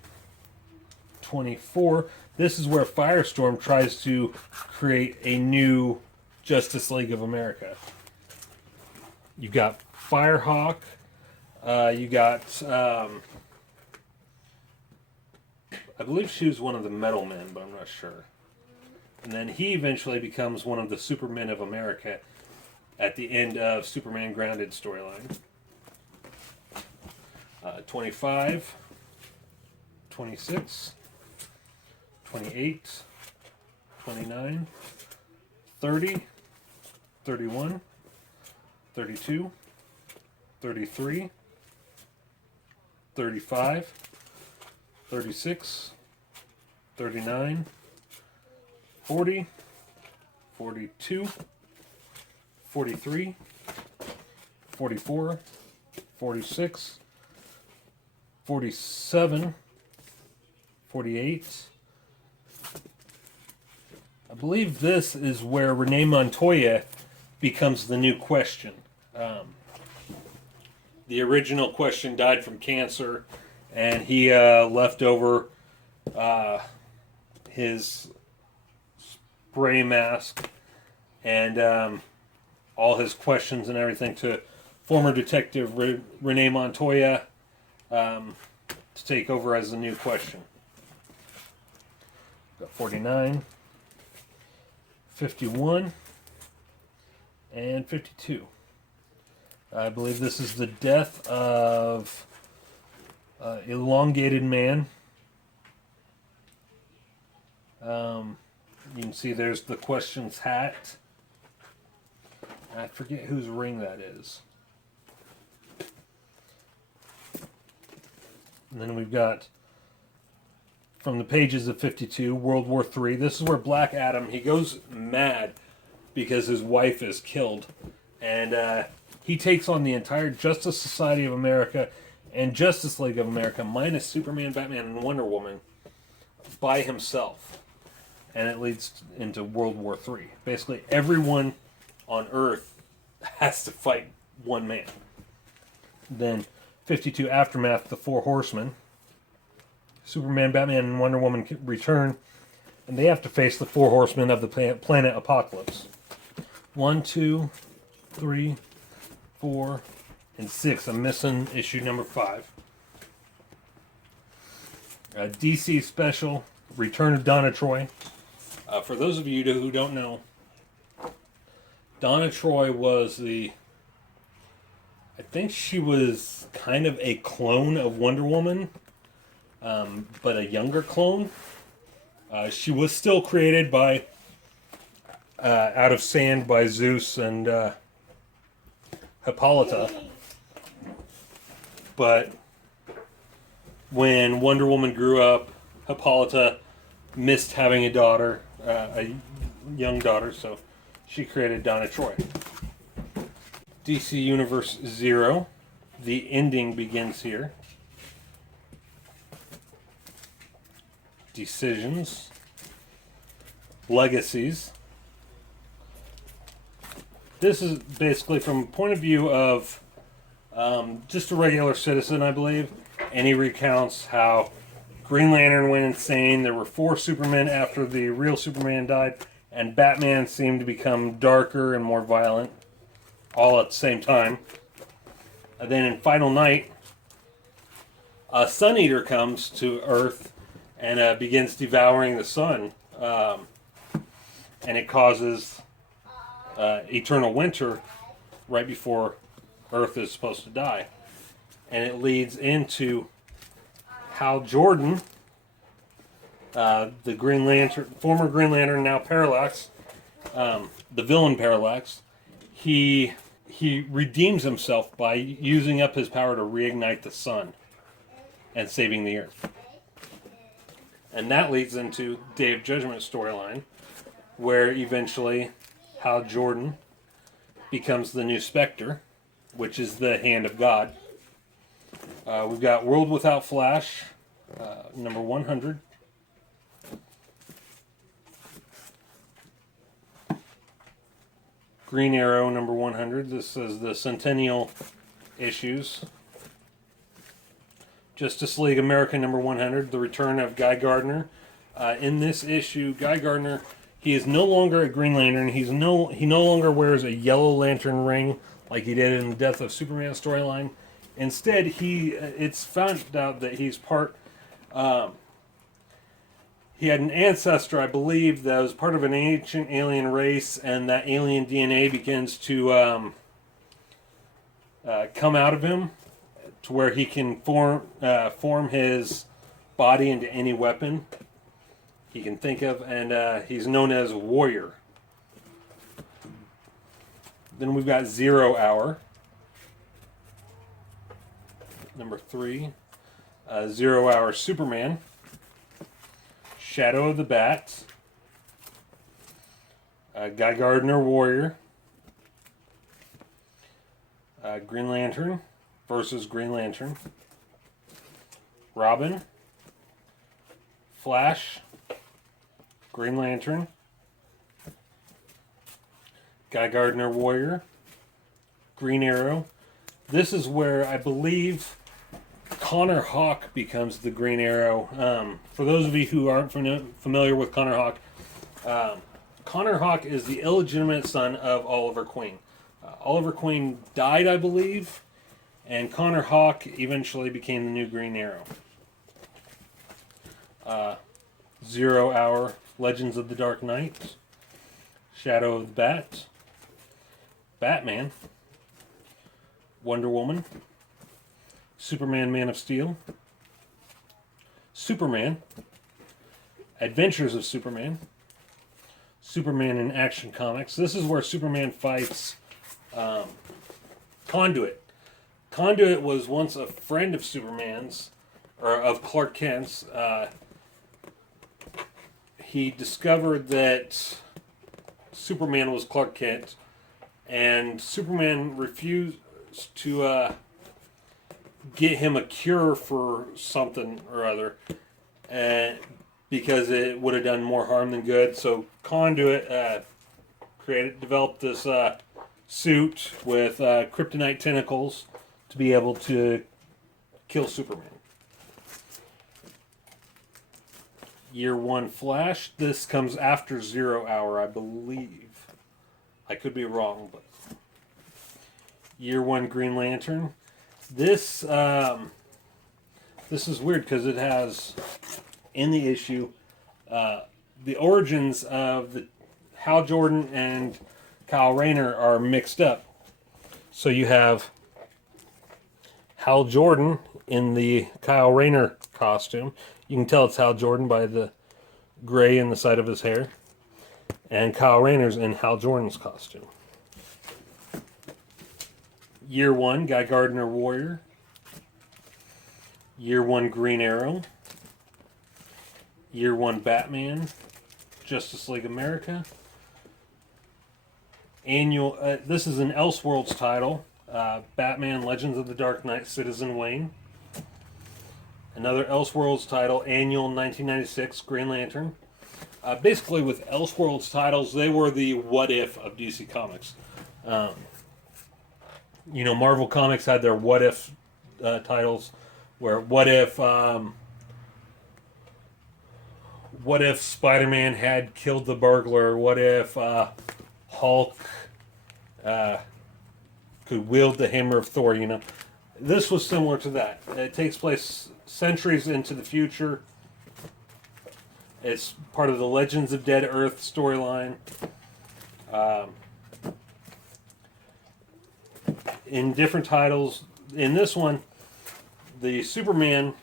24. This is where Firestorm tries to create a new Justice League of America. You got Firehawk. You got, I believe she was one of the Metal Men, but I'm not sure. And then he eventually becomes one of the Supermen of America at the end of Superman Grounded storyline. 25, 26, 28, 29, 30, 31, 32, 33, 35, 36, 39, 40, 42, 43, 44, 46, 47, 48. believe this is where Renee Montoya becomes the new Question. The original Question died from cancer, and he left over his spray mask and all his questions and everything to former detective Renee Montoya to take over as the new Question. Got 49, 51, and 52. I believe this is the death of elongated man. You can see there's the Question's hat. I forget whose ring that is. And then we've got, from the pages of 52, World War III. This is where Black Adam, he goes mad because his wife is killed. And he takes on the entire Justice Society of America and Justice League of America, minus Superman, Batman, and Wonder Woman, by himself. And it leads into World War III. Basically, everyone on Earth has to fight one man. Then 52 Aftermath, the Four Horsemen. Superman, Batman, and Wonder Woman return, and they have to face the Four Horsemen of the planet Apocalypse. 1, 2, 3, 4, and 6. I'm missing issue number 5. DC Special, Return of Donna Troy. For those of you who don't know, Donna Troy was I think she was kind of a clone of Wonder Woman, but a younger clone. She was still created by out of sand by Zeus and Hippolyta. But when Wonder Woman grew up, Hippolyta missed having a daughter, a young daughter, so she created Donna Troy. DC Universe 0. The ending begins here. Decisions. Legacies. This is basically from a point of view of just a regular citizen, I believe. And he recounts how Green Lantern went insane. There were 4 Supermen after the real Superman died. And Batman seemed to become darker and more violent. All at the same time. And then in Final Night, a Sun Eater comes to Earth and begins devouring the sun. And it causes eternal winter right before Earth is supposed to die. And it leads into Hal Jordan, the Green Lantern, former Green Lantern, now Parallax, the villain Parallax. He redeems himself by using up his power to reignite the sun and saving the Earth. And that leads into Day of Judgment storyline, where eventually Hal Jordan becomes the new Spectre, which is the hand of God. We've got World Without Flash, number 100. Green Arrow, number 100. This is the Centennial issues. Justice League America, number 100. The return of Guy Gardner. In this issue, Guy Gardner, he is no longer a Green Lantern. He no longer wears a yellow lantern ring like he did in the Death of Superman storyline. Instead, it's found out that he's part. He had an ancestor, I believe, that was part of an ancient alien race, and that alien DNA begins to come out of him, to where he can form his body into any weapon he can think of, and he's known as Warrior. Then we've got 0 Hour, number 3. 0 Hour Superman. Shadow of the Bat. Guy Gardner Warrior. Green Lantern versus Green Lantern. Robin. Flash. Green Lantern. Guy Gardner Warrior, Green Arrow. This is where I believe Connor Hawke becomes the Green Arrow. For those of you who aren't familiar with Connor Hawke, Connor Hawke is the illegitimate son of Oliver Queen. Oliver Queen died, I believe, and Connor Hawke eventually became the new Green Arrow. 0 Hour, Legends of the Dark Knight, Shadow of the Bat, Batman, Wonder Woman, Superman, Man of Steel, Superman, Adventures of Superman, Superman in Action Comics. This is where Superman fights Conduit. Conduit was once a friend of Superman's, or of Clark Kent's. He discovered that Superman was Clark Kent, and Superman refused to get him a cure for something or other, because it would have done more harm than good. So Conduit developed this suit with kryptonite tentacles to be able to kill Superman. Year 1 Flash. This comes after 0 Hour, I believe. I could be wrong, but Year 1 Green Lantern. This is weird because it has in the issue the origins of the Hal Jordan and Kyle Rayner are mixed up. So you have Hal Jordan in the Kyle Rayner costume. You can tell it's Hal Jordan by the gray in the side of his hair. And Kyle Rayner's in Hal Jordan's costume. Year 1, Guy Gardner Warrior. Year 1, Green Arrow. Year 1, Batman. Justice League America. This is an Elseworlds title. Batman, Legends of the Dark Knight, Citizen Wayne. Another Elseworlds title, Annual 1996, Green Lantern. Basically, with Elseworlds titles, they were the what if of DC Comics. Marvel Comics had their what if titles, where what if Spider-Man had killed the burglar? What if Hulk could wield the hammer of Thor? This was similar to that. It takes place centuries into the future. It's part of the Legends of Dead Earth storyline. In different titles, in this one, the Superman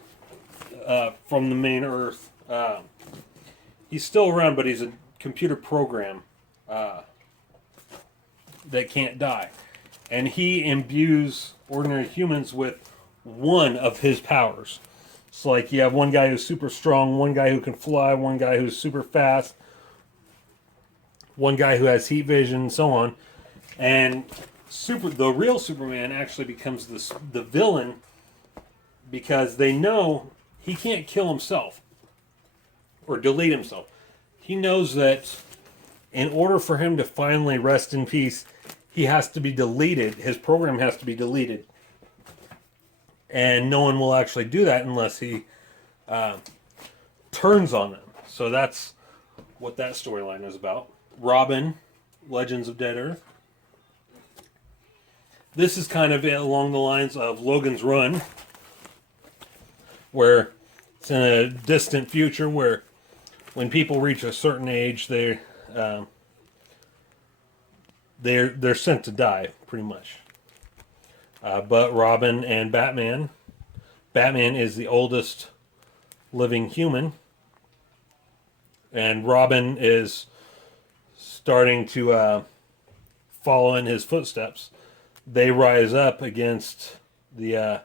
from the main Earth, he's still around, but he's a computer program that can't die. And he imbues ordinary humans with one of his powers. So, like, you have one guy who's super strong, one guy who can fly, one guy who's super fast, one guy who has heat vision, and so on. And the real Superman actually becomes the villain, because they know he can't kill himself or delete himself. He knows that in order for him to finally rest in peace, he has to be deleted. His program has to be deleted. And no one will actually do that unless he turns on them. So that's what that storyline is about. Robin, Legends of Dead Earth. This is kind of along the lines of Logan's Run, where it's in a distant future where when people reach a certain age, they're sent to die, pretty much. But Robin and Batman is the oldest living human, and Robin is starting to follow in his footsteps. They rise up against the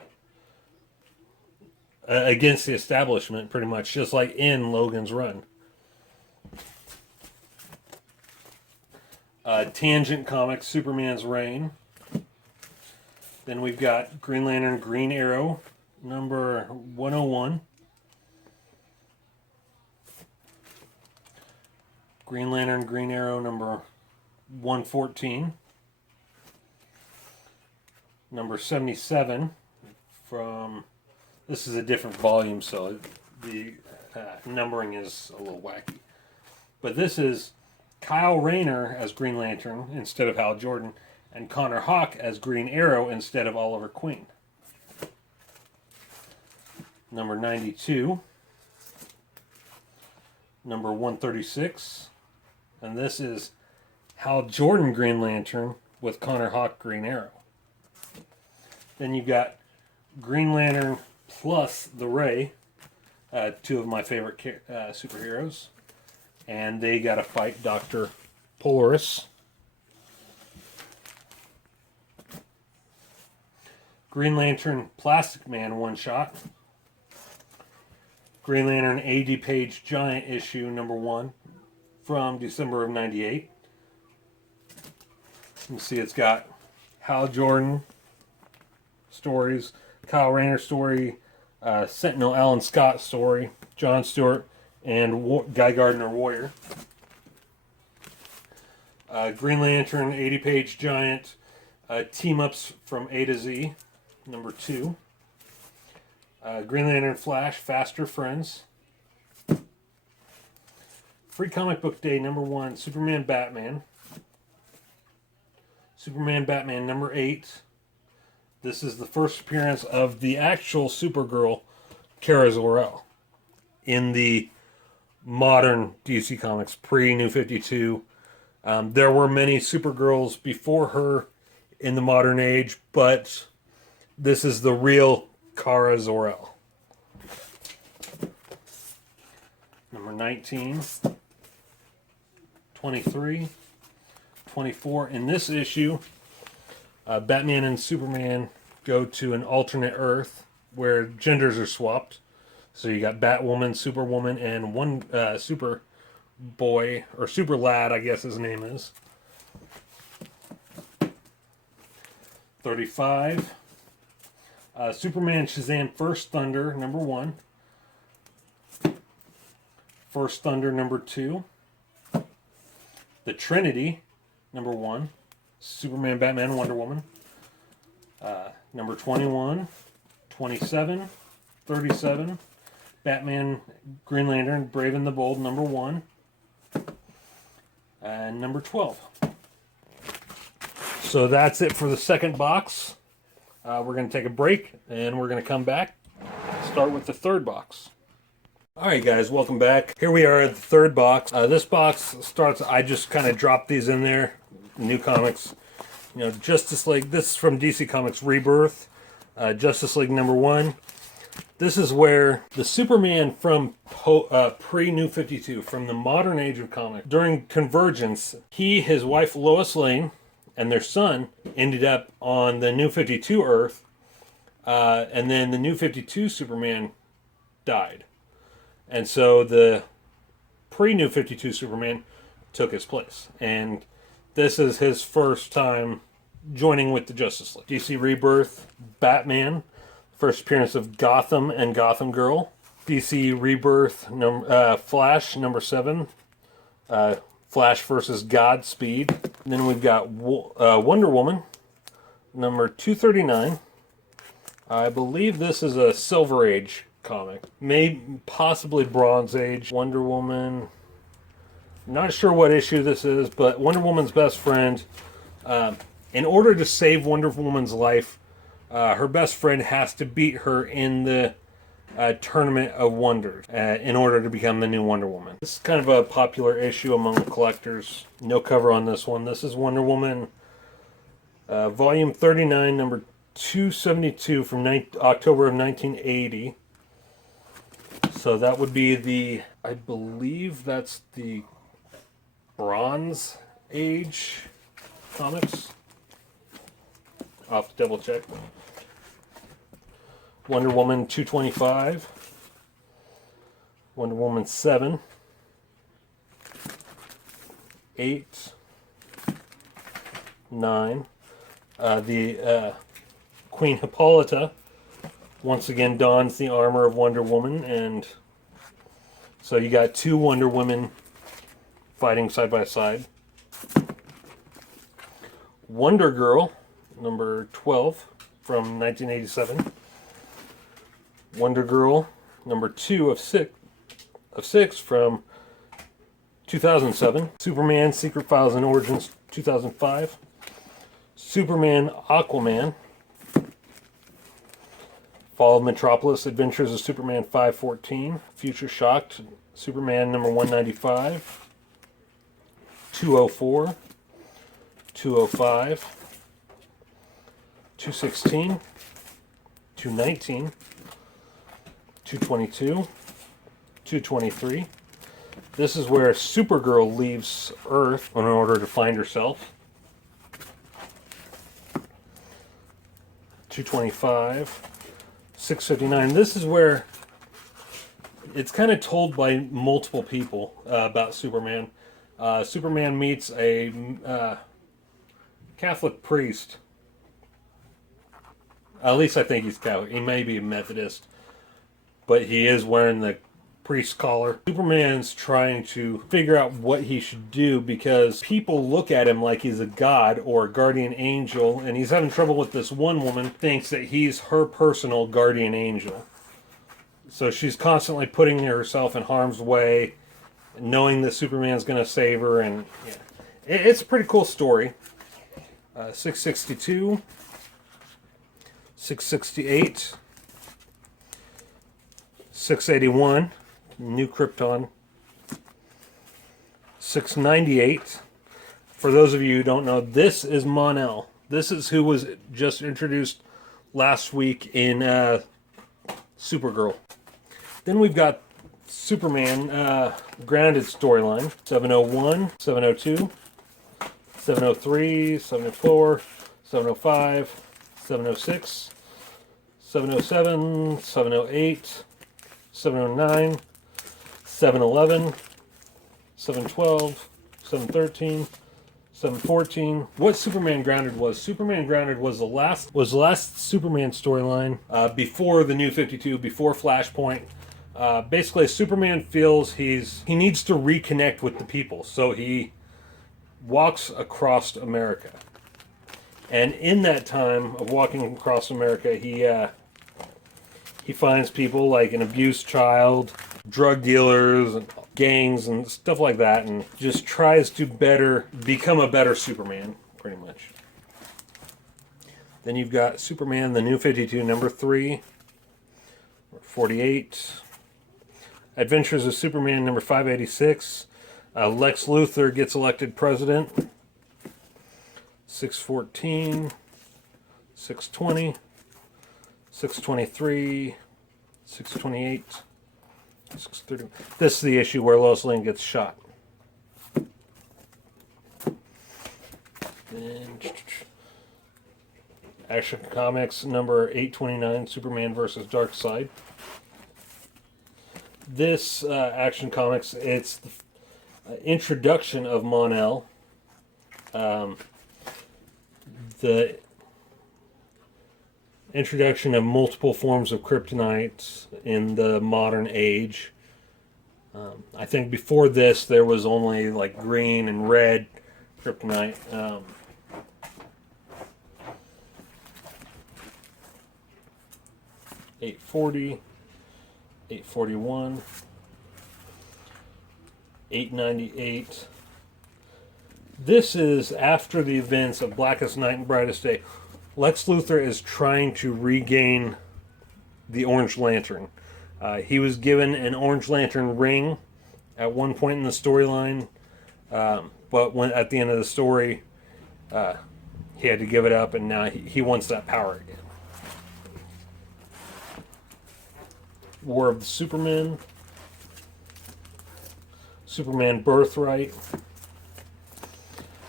establishment, pretty much, just like in Logan's Run. Tangent Comics, Superman's Reign. Then we've got Green Lantern, Green Arrow, number 101. Green Lantern, Green Arrow, number 114. Number 77 from, this is a different volume, so the numbering is a little wacky. But this is Kyle Rayner as Green Lantern instead of Hal Jordan, and Connor Hawke as Green Arrow instead of Oliver Queen. Number 92. Number 136. And this is Hal Jordan Green Lantern with Connor Hawke Green Arrow. Then you've got Green Lantern plus the Ray, two of my favorite superheroes. And they got to fight Dr. Polaris. Green Lantern Plastic Man one-shot. Green Lantern 80-page giant issue number 1 from December of 98. You can see it's got Hal Jordan stories, Kyle Rayner story, Sentinel Alan Scott story, John Stewart, and Guy Gardner Warrior. Green Lantern 80-page giant team-ups from A to Z, number 2. Green Lantern Flash Faster Friends. Free Comic Book Day number 1, Superman Batman. Superman Batman number 8. This is the first appearance of the actual Supergirl, Kara Zor-El, in the modern DC Comics, pre-New 52. There were many Supergirls before her in the modern age, but this is the real Kara Zor-El. Number 19, 23, 24. In this issue, Batman and Superman go to an alternate Earth where genders are swapped. So you got Batwoman, Superwoman, and one Super Boy, or Super Lad, I guess his name is. 35. Superman Shazam First Thunder, number 1. First Thunder, number 2. The Trinity, number 1. Superman, Batman, Wonder Woman. Number 21, 27, 37. Batman, Green Lantern, Brave and the Bold, number 1. And number 12. So that's it for the second box. We're going to take a break, and we're going to come back, start with the third box. Alright guys, welcome back. Here we are at the third box. This box starts, I just kind of dropped these in there, new comics. You know, Justice League, this is from DC Comics Rebirth, Justice League number 1. This is where the Superman from pre-New 52, from the modern age of comics, during Convergence, he, his wife Lois Lane, and their son ended up on the New 52 Earth, and then the New 52 Superman died. And so the pre-New 52 Superman took his place. And this is his first time joining with the Justice League. DC Rebirth, Batman, first appearance of Gotham and Gotham Girl. DC Rebirth, Flash, number 7. Flash versus Godspeed. And then we've got Wonder Woman, number 239. I believe this is a Silver Age comic. Maybe, possibly Bronze Age. Wonder Woman. Not sure what issue this is, but Wonder Woman's best friend, in order to save Wonder Woman's life, her best friend has to beat her in the Tournament of Wonders in order to become the new Wonder Woman. This is kind of a popular issue among collectors. No cover on this one. This is Wonder Woman, Volume 39, number 272 from October of 1980. So that would be the, I believe that's the Bronze Age comics. I'll have to double check. Wonder Woman 225. Wonder Woman 7. 8. 9. The Queen Hippolyta once again dons the armor of Wonder Woman, and so you got two Wonder Women fighting side by side. Wonder Girl, number 12 from 1987. Wonder Girl, number 2 of 6 from 2007. Superman, Secret Files and Origins, 2005. Superman, Aquaman. Fall of Metropolis, Adventures of Superman 514. Future Shocked, Superman number 195. 204. 205. 216. 219. 222. 223. This is where Supergirl leaves Earth in order to find herself. 225. 659. This is where it's kind of told by multiple people about Superman. Superman meets a Catholic priest. At least I think he's Catholic. He may be a Methodist, but he is wearing the priest's collar. Superman's trying to figure out what he should do because people look at him like he's a god or a guardian angel, and he's having trouble with this one woman thinks that he's her personal guardian angel. So she's constantly putting herself in harm's way, knowing that Superman's going to save her, and yeah. It's a pretty cool story. 662, 668, 681. New Krypton. 698. For those of you who don't know, this is Mon-El. This is who was just introduced last week in Supergirl. Then we've got Superman Grounded storyline. 701, 702, 703, 704, 705, 706, 707, 708, 709, 711, 712, 713, 714. What Superman Grounded was? Superman Grounded was the last Superman storyline before the New 52, before Flashpoint. Basically, Superman feels he needs to reconnect with the people, so he walks across America. And in that time of walking across America, he finds people like an abused child, drug dealers, and gangs, and stuff like that, and just tries to become a better Superman, pretty much. Then you've got Superman, the New 52, number 3, 48. Adventures of Superman, number 586. Lex Luthor gets elected president. 614, 620, 623, 628, 630. This is the issue where Lois Lane gets shot. And Action Comics number 829, Superman versus Darkseid. This Action Comics, it's the introduction of Mon-El. The introduction of multiple forms of kryptonite in the modern age. I think before this there was only like green and red kryptonite. 840, 841, 898. This is after the events of Blackest Night and Brightest Day. Lex Luthor is trying to regain the Orange Lantern. He was given an Orange Lantern ring at one point in the storyline, but when at the end of the story, he had to give it up, and now he wants that power again. War of the Supermen, Superman Birthright.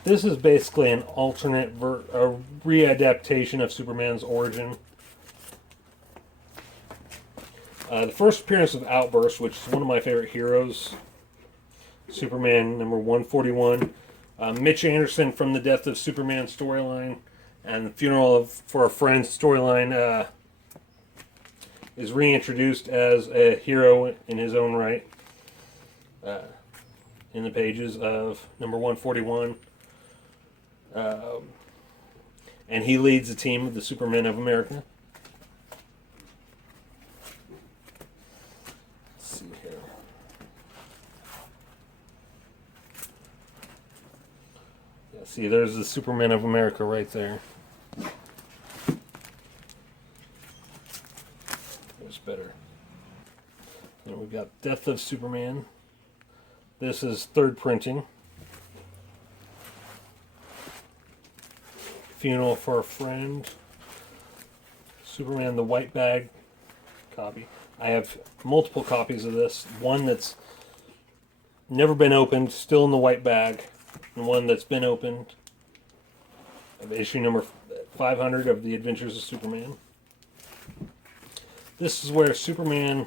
This is basically an alternate readaptation of Superman's origin. The first appearance of Outburst, which is one of my favorite heroes. Superman number 141. Mitch Anderson from the Death of Superman storyline and the Funeral for a Friend storyline is reintroduced as a hero in his own right in the pages of number 141. and he leads the team of the Supermen of America. Let's see here. Yeah, see, there's the Supermen of America right there. There's better. And we've got Death of Superman. This is third printing. Funeral for a Friend. Superman the White Bag copy. I have multiple copies of this. One that's never been opened, still in the white bag, and one that's been opened. Of issue number 500 of The Adventures of Superman. This is where Superman,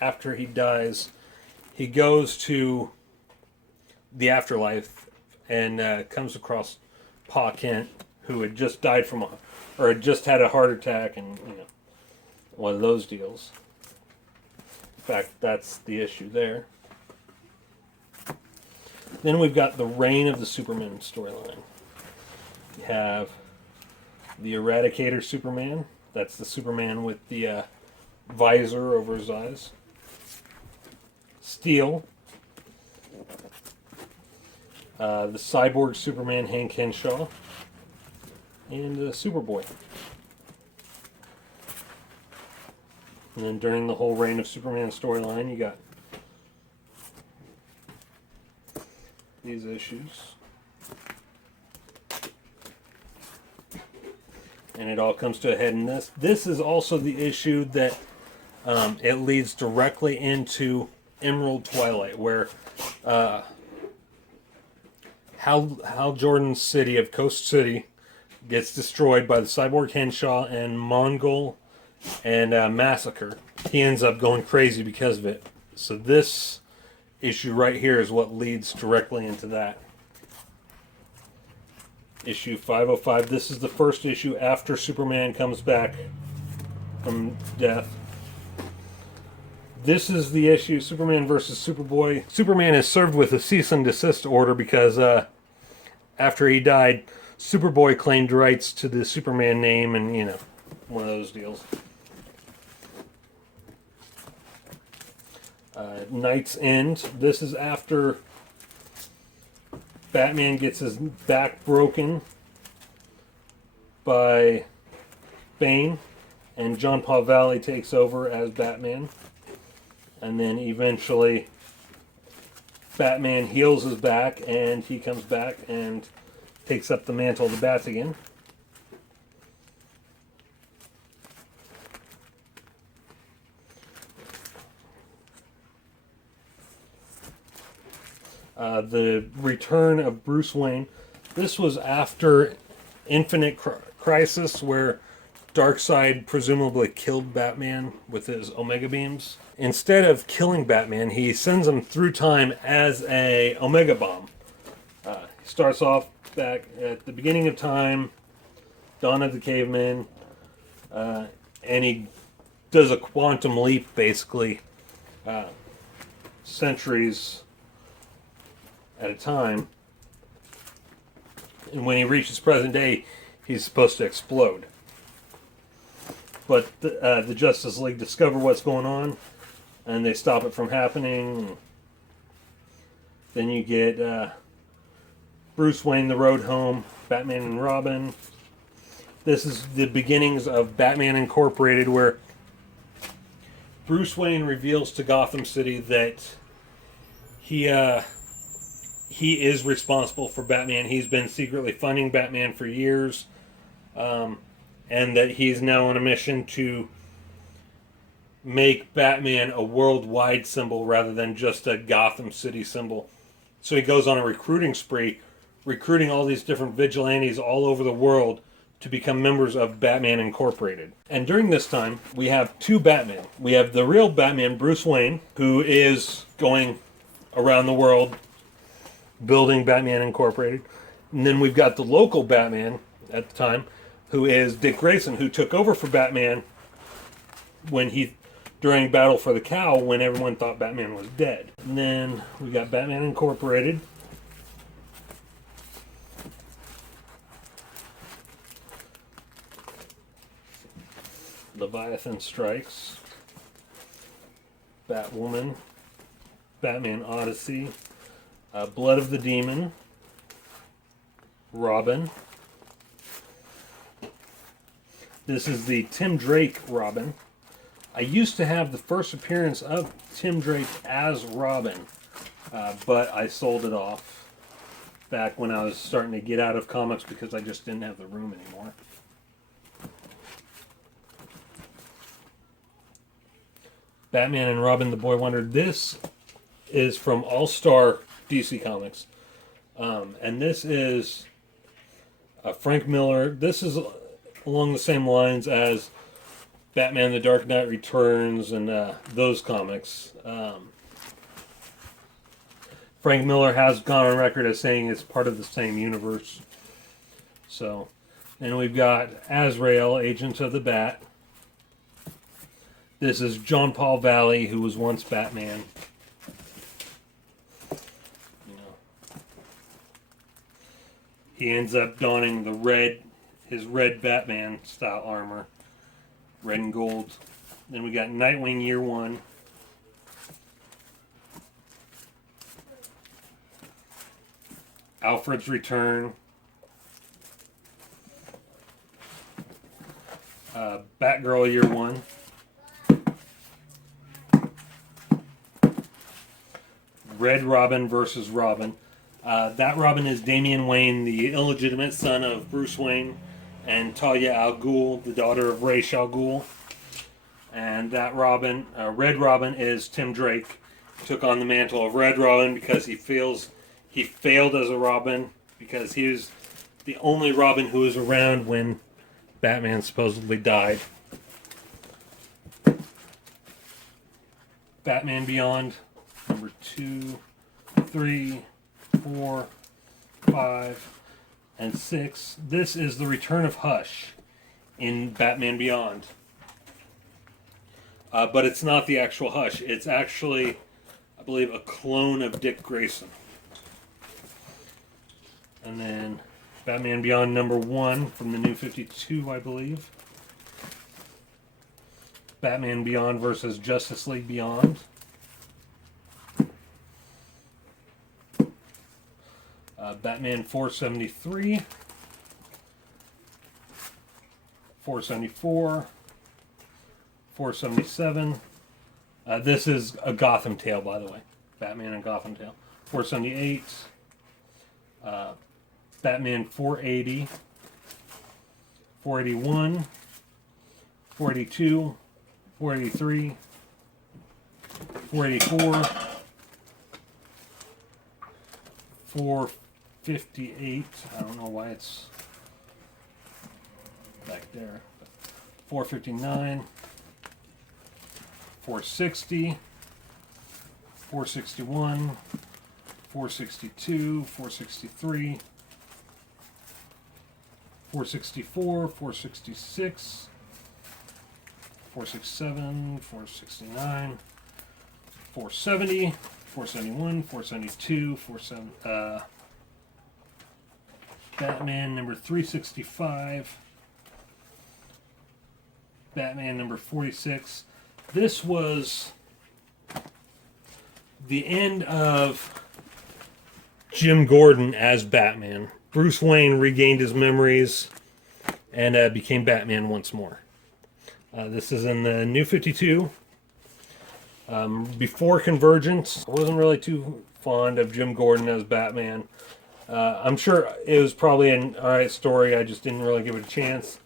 after he dies, he goes to the afterlife and comes across Pa Kent, who had just died from or had just had a heart attack, and one of those deals. In fact, that's the issue there. Then we've got the Reign of the Superman storyline. We have the Eradicator Superman. That's the Superman with the visor over his eyes. Steel. The Cyborg Superman, Hank Henshaw. And Superboy. And then during the whole Reign of Superman storyline, you got these issues. And it all comes to a head in this. This is also the issue that it leads directly into Emerald Twilight, where Hal Jordan's city of Coast City gets destroyed by the Cyborg Henshaw and Mongol and Massacre. He ends up going crazy because of it. So this issue right here is what leads directly into that. Issue 505. This is the first issue after Superman comes back from death. This is the issue, Superman versus Superboy. Superman is served with a cease and desist order because after he died, Superboy claimed rights to the Superman name, and one of those deals. Night's End. This is after Batman gets his back broken by Bane, and John Paul Valley takes over as Batman. And then eventually Batman heals his back, and he comes back and takes up the mantle of the Bats again. The return of Bruce Wayne. This was after Infinite Crisis, where Darkseid presumably killed Batman with his Omega beams. Instead of killing Batman, he sends him through time as a Omega bomb. He starts off back at the beginning of time, Dawn of the Cavemen, and he does a quantum leap, basically, centuries at a time. And when he reaches present day, he's supposed to explode. But the Justice League discover what's going on, and they stop it from happening. Then you get Bruce Wayne, The Road Home, Batman and Robin. This is the beginnings of Batman Incorporated, where Bruce Wayne reveals to Gotham City that he is responsible for Batman. He's been secretly funding Batman for years, and that he's now on a mission to make Batman a worldwide symbol rather than just a Gotham City symbol. So he goes on a recruiting spree, recruiting all these different vigilantes all over the world to become members of Batman Incorporated. And during this time, we have two Batmen. We have the real Batman, Bruce Wayne, who is going around the world building Batman Incorporated. And then we've got the local Batman at the time, who is Dick Grayson, who took over for Batman during Battle for the Cow, when everyone thought Batman was dead. And then we got Batman Incorporated. Leviathan Strikes, Batwoman, Batman Odyssey, Blood of the Demon, Robin. This is the Tim Drake Robin. I used to have the first appearance of Tim Drake as Robin, but I sold it off back when I was starting to get out of comics because I just didn't have the room anymore. Batman and Robin the Boy Wonder. This is from All-Star DC Comics. And this is Frank Miller. This is along the same lines as Batman the Dark Knight Returns and those comics. Frank Miller has gone on record as saying it's part of the same universe. So, and we've got Azrael, Agent of the Bat. This is John Paul Valley, who was once Batman. He ends up donning his red Batman style armor, red and gold. Then we got Nightwing Year One. Alfred's Return. Batgirl Year One. Red Robin versus Robin. That Robin is Damian Wayne, the illegitimate son of Bruce Wayne, and Talia al Ghul, the daughter of Ra's al Ghul. And that Robin, Red Robin, is Tim Drake. He took on the mantle of Red Robin because he feels he failed as a Robin because he was the only Robin who was around when Batman supposedly died. Batman Beyond, number 2, 3, 4, 5, and 6. This is the return of Hush in Batman Beyond. But it's not the actual Hush. It's actually, I believe, a clone of Dick Grayson. And then Batman Beyond number 1 from the New 52, I believe. Batman Beyond versus Justice League Beyond. Batman 473, 474, 477. This is a Gotham Tale, by the way. Batman and Gotham Tale. 478. Batman 480, 481, 482, 483, 484, 458. I don't know why it's back there. 459, 460, 461, 462, 463, 464, 466, 467, 469, 470, 471, 472, 470, Batman number 365, Batman number 46. This was the end of Jim Gordon as Batman. Bruce Wayne regained his memories and became Batman once more. This is in the New 52. Before Convergence, I wasn't really too fond of Jim Gordon as Batman. I'm sure it was probably an alright story, I just didn't really give it a chance.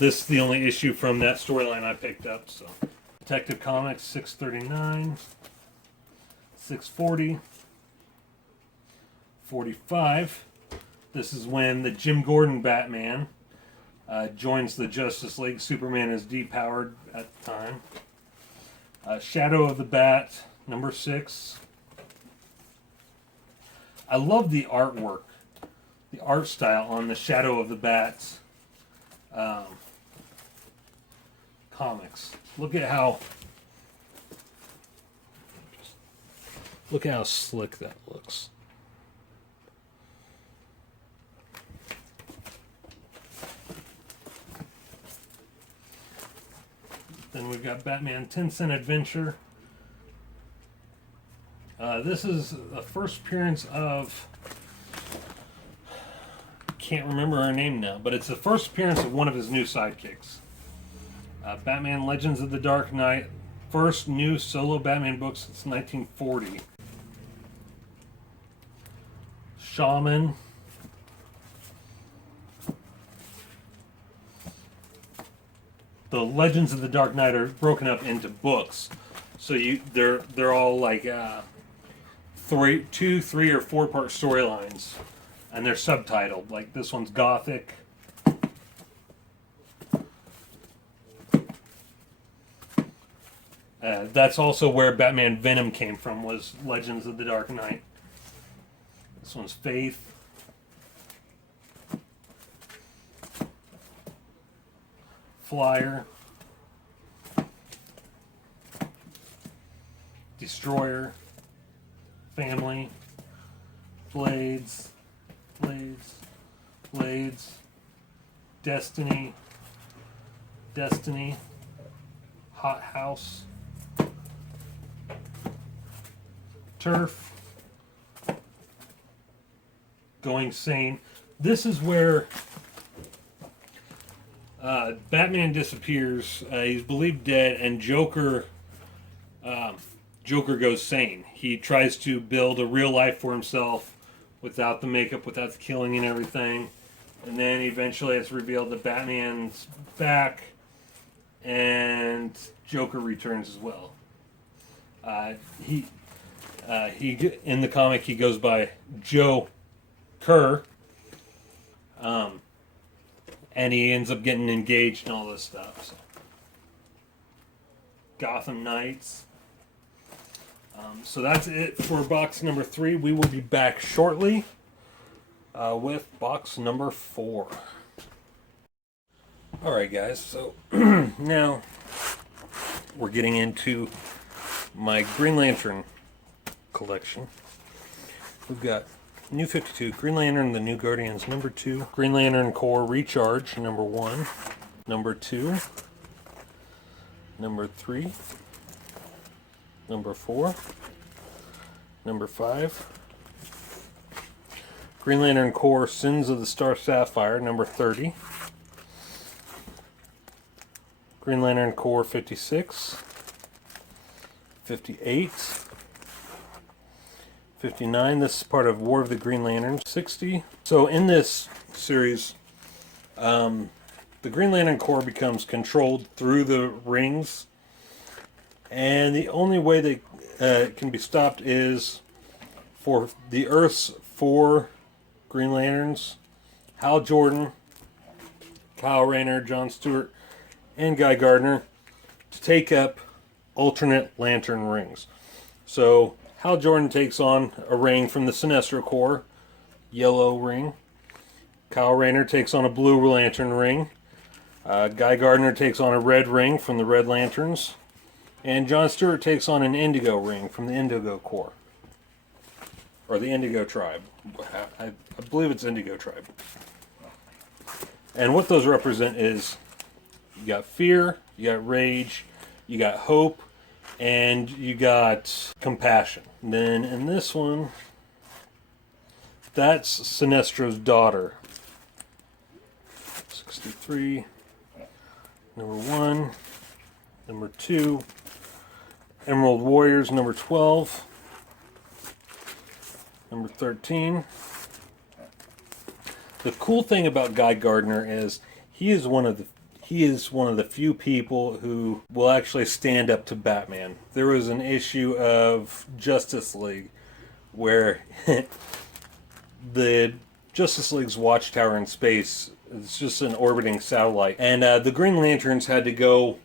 This is the only issue from that storyline I picked up. So, Detective Comics 639, 640, 45. This is when the Jim Gordon Batman joins the Justice League. Superman is depowered at the time. Shadow of the Bat, number 6. I love the artwork, the art style on the Shadow of the Bat comics. Look at how slick that looks. Then we've got Batman 10-Cent Adventure. This is the first appearance of, can't remember her name now, but it's the first appearance of one of his new sidekicks. Batman Legends of the Dark Knight, first new solo Batman book since 1940. Shaman. The Legends of the Dark Knight are broken up into books, so they're all like 2, 3, or 4-part storylines, and they're subtitled. Like this one's Gothic. That's also where Batman Venom came from, was Legends of the Dark Knight. This one's Faith. Flyer. Destroyer. Family. Blades. Destiny. Hot House. Turf. Going Sane. This is where Batman disappears. He's believed dead, and Joker goes sane. He tries to build a real life for himself without the makeup, without the killing and everything. And then eventually it's revealed that Batman's back, and Joker returns as well. He in the comic he goes by Joe Kerr, and he ends up getting engaged and all this stuff. So. Gotham Knights. So that's it for box number 3. We will be back shortly with box number 4. Alright guys, so now we're getting into my Green Lantern collection. We've got New 52, Green Lantern, The New Guardians, number 2, Green Lantern Corps Recharge, number 1, number 2, number 3, number 4, number 5, Green Lantern Corps Sins of the Star Sapphire, number 30, Green Lantern Corps 56, 58, 59, this is part of War of the Green Lanterns, 60. So in this series, the Green Lantern Corps becomes controlled through the rings, and the only way they can be stopped is for the Earth's 4 Green Lanterns, Hal Jordan, Kyle Rayner, John Stewart, and Guy Gardner, to take up alternate lantern rings. So Hal Jordan takes on a ring from the Sinestro Corps, yellow ring. Kyle Rayner takes on a blue lantern ring. Guy Gardner takes on a red ring from the Red Lanterns. And John Stewart takes on an indigo ring from the Indigo Corps. Or the Indigo Tribe. I believe it's Indigo Tribe. And what those represent is, you got fear, you got rage, you got hope, and you got compassion. And then in this one, that's Sinestro's daughter. 63. Number 1. Number 2. Emerald Warriors, number 12. Number 13. The cool thing about Guy Gardner is he is one of the few people who will actually stand up to Batman. There was an issue of Justice League where the Justice League's watchtower in space is just an orbiting satellite, and the Green Lanterns had to go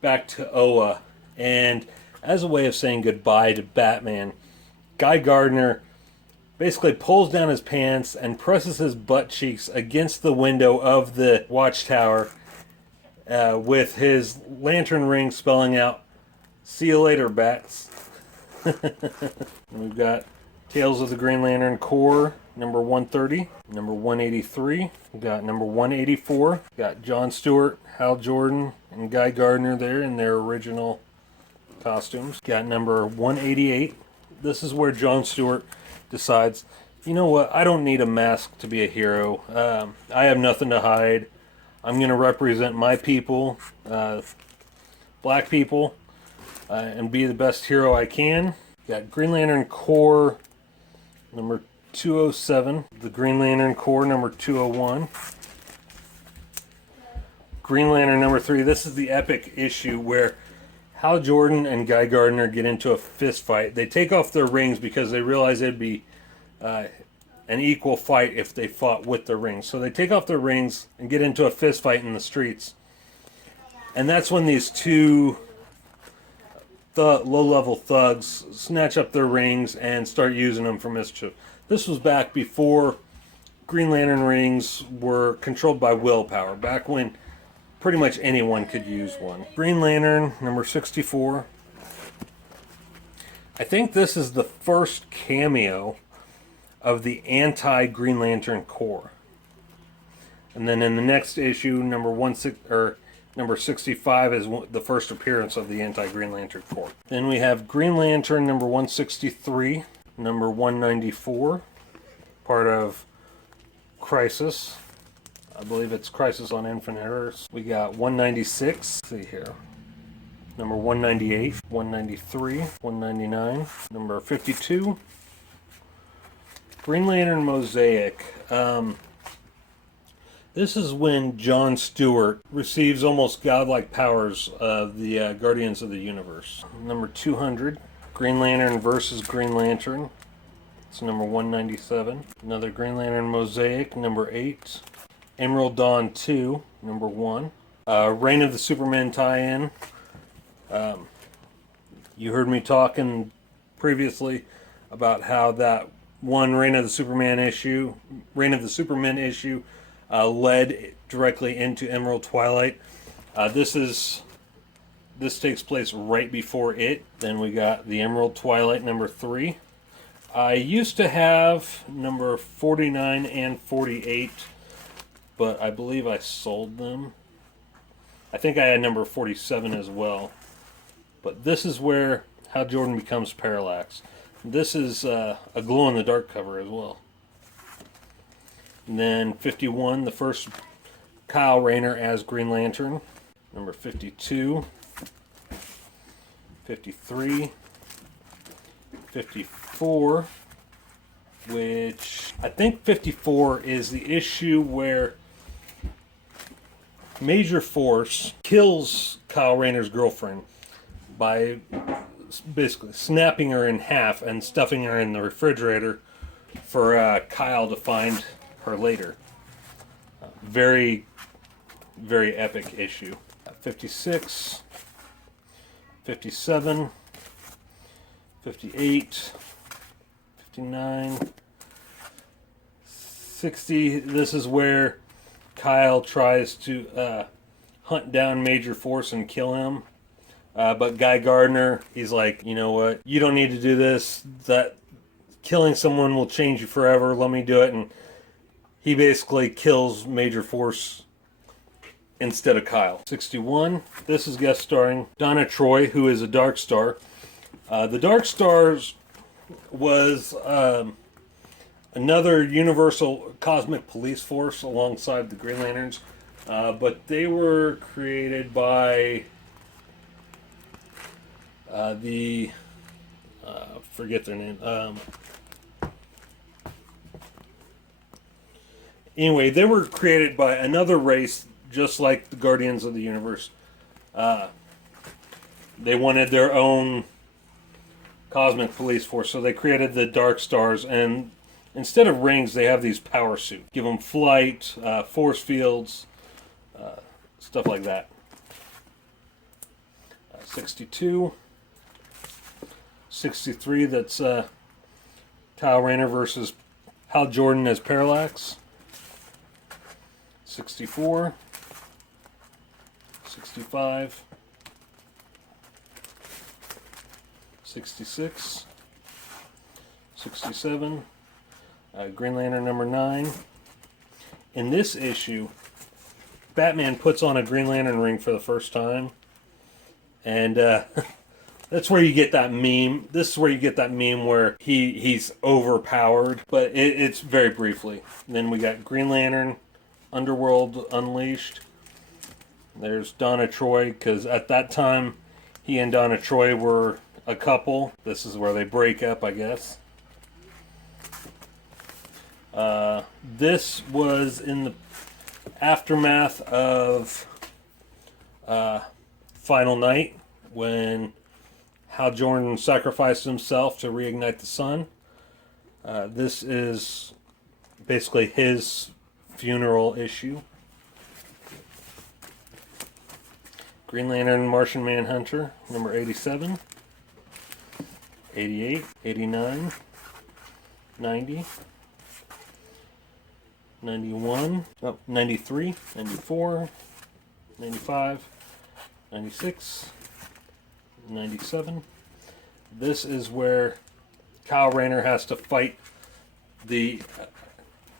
back to Oa, and as a way of saying goodbye to Batman, Guy Gardner basically pulls down his pants and presses his butt cheeks against the window of the watchtower with his lantern ring spelling out, "See you later, bats." We've got Tales of the Green Lantern Corps, number 130, number 183. We got number 184. Got Jon Stewart, Hal Jordan, and Guy Gardner there in their original costumes. Got number 188. This is where Jon Stewart decides, you know what, I don't need a mask to be a hero. I have nothing to hide. I'm going to represent my people, black people, and be the best hero I can. Got Green Lantern Corps number 207, the Green Lantern Corps number 201, Green Lantern number 3. This is the epic issue where Hal Jordan and Guy Gardner get into a fist fight. They take off their rings because they realize it'd be an equal fight if they fought with their rings. So they take off their rings and get into a fist fight in the streets. And that's when these two low-level thugs snatch up their rings and start using them for mischief. This was back before Green Lantern rings were controlled by willpower, back when pretty much anyone could use one. Green Lantern number 64. I think this is the first cameo of the anti-Green Lantern Corps. And then in the next issue, number 65 is the first appearance of the anti-Green Lantern Corps. Then we have Green Lantern number 163, number 194, part of Crisis. I believe it's Crisis on Infinite Earths. We got 196, let's see here. Number 198, 193, 199, number 52. Green Lantern Mosaic. This is when Jon Stewart receives almost godlike powers of the Guardians of the Universe. Number 200, Green Lantern versus Green Lantern. It's number 197. Another Green Lantern Mosaic, number 8. Emerald Dawn 2, number 1. Reign of the Superman tie-in. You heard me talking previously about how that one Reign of the Superman issue led directly into Emerald Twilight. This takes place right before it. Then we got the Emerald Twilight number 3. I used to have number 49 and 48, but I believe I sold them. I think I had number 47 as well. But this is where Hal Jordan becomes Parallax. This is a glow-in-the-dark cover as well. And then 51, the first Kyle Rayner as Green Lantern. Number 52, 53, 54, which I think 54 is the issue where Major Force kills Kyle Rayner's girlfriend by basically snapping her in half and stuffing her in the refrigerator for Kyle to find her later. Very, very epic issue. 56, 57, 58, 59, 60. This is where Kyle tries to hunt down Major Force and kill him. But Guy Gardner, he's like, you know what? You don't need to do this. That killing someone will change you forever. Let me do it. And he basically kills Major Force instead of Kyle. 61. This is guest starring Donna Troy, who is a Dark Star. The Dark Stars was another universal cosmic police force alongside the Green Lanterns. But they were created by forget their name. Anyway, they were created by another race, just like the Guardians of the Universe. They wanted their own cosmic police force, so they created the Dark Stars, and instead of rings, they have these power suits. Give them flight, force fields, stuff like that. 62. 63, that's Kyle Rayner versus Hal Jordan as Parallax. 64. 65. 66. 67. Green Lantern number 9. In this issue, Batman puts on a Green Lantern ring for the first time. And that's where you get that meme. This is where you get that meme where he's overpowered. But it's very briefly. And then we got Green Lantern, Underworld Unleashed. There's Donna Troy, because at that time, he and Donna Troy were a couple. This is where they break up, I guess. This was in the aftermath of Final Night, when Hal Jordan sacrificed himself to reignite the sun. This is basically his funeral issue. Green Lantern Martian Manhunter, number 87, 88, 89, 90, 91, 93, 94, 95, 96, 97. This is where Kyle Rayner has to fight the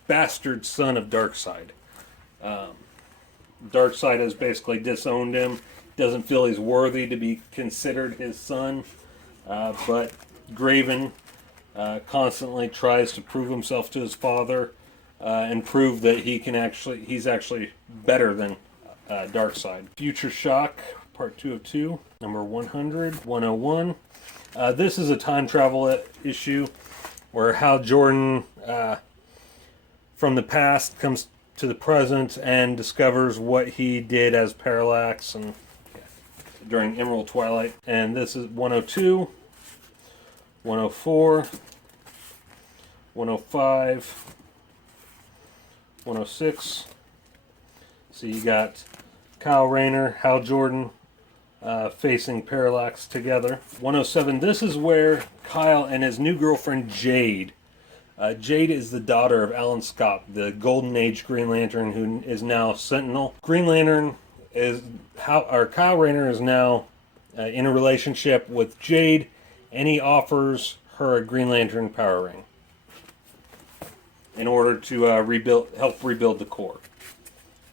bastard son of Darkseid. Darkseid has basically disowned him, doesn't feel he's worthy to be considered his son, but Graven constantly tries to prove himself to his father and prove that he's actually better than Darkseid. Future Shock, part 2 of 2, number 100, 101. This is a time travel issue where Hal Jordan from the past comes to the present and discovers what he did as Parallax and during Emerald Twilight. And this is 102, 104, 105, 106. So you got Kyle Rayner, Hal Jordan facing Parallax together. 107, this is where Kyle and his new girlfriend Jade. Jade is the daughter of Alan Scott, the Golden Age Green Lantern, who is now Sentinel. Green Lantern Kyle Rayner is now in a relationship with Jade, and he offers her a Green Lantern power ring in order to help rebuild the Corps.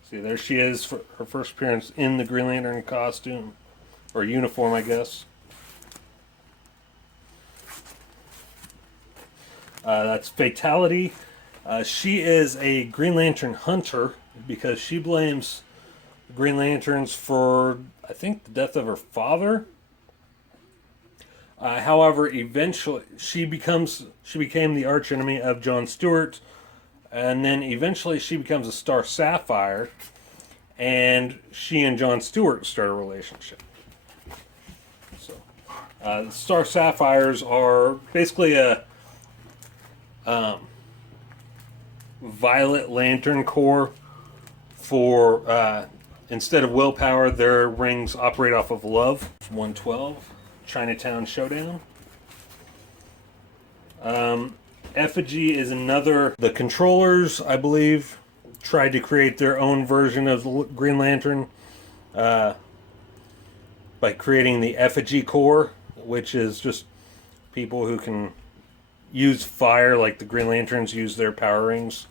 See, there she is for her first appearance in the Green Lantern costume, or uniform, I guess. That's Fatality. She is a Green Lantern hunter because she blames the Green Lanterns for, I think, the death of her father. However, eventually she became the archenemy of John Stewart, and then eventually she becomes a Star Sapphire, and she and John Stewart start a relationship. So, Star Sapphires are basically a Violet Lantern Corps for instead of willpower, their rings operate off of love. 112, Chinatown Showdown. Effigy is another. The controllers, I believe, tried to create their own version of the Green Lantern by creating the Effigy Corps, which is just people who can use fire like the Green Lanterns use their power rings.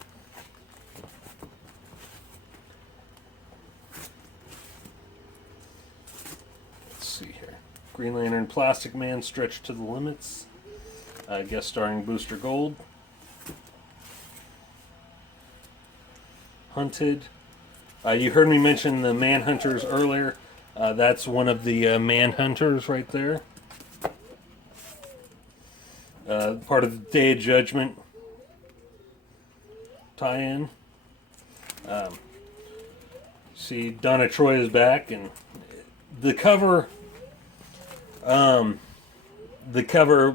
Let's see here. Green Lantern Plastic Man stretched to the limits. Guest starring Booster Gold. Hunted. You heard me mention the Manhunters earlier. That's one of the Manhunters right there. Part of the Day of Judgment tie-in. See, Donna Troy is back, and the cover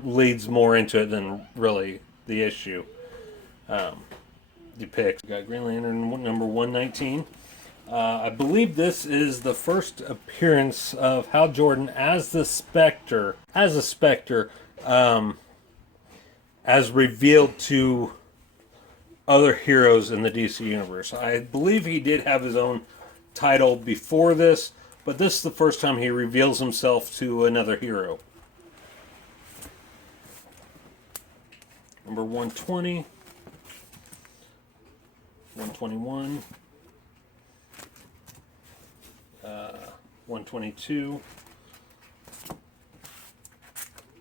leads more into it than really the issue depicts. We got Green Lantern number 119. I believe this is the first appearance of Hal Jordan as the Spectre. As revealed to other heroes in the DC Universe. I believe he did have his own title before this, but this is the first time he reveals himself to another hero. Number 120, 121, 122,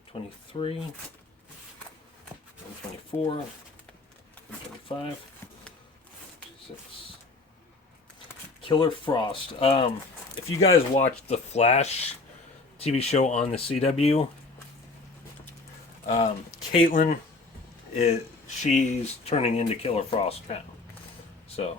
23, 124, 125, 26. Killer Frost. If you guys watched the Flash TV show on the CW, Caitlin, she's turning into Killer Frost now. So.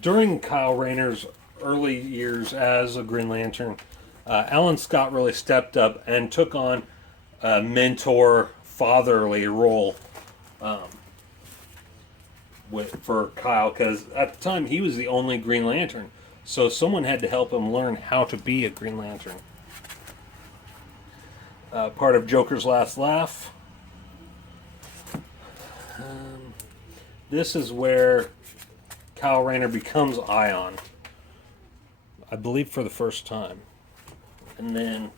During Kyle Rayner's early years as a Green Lantern, Alan Scott really stepped up and took on a mentor, fatherly role for Kyle, because at the time he was the only Green Lantern, so someone had to help him learn how to be a Green Lantern. Part of Joker's Last Laugh. This is where Kyle Rayner becomes Ion, I believe, for the first time. And then,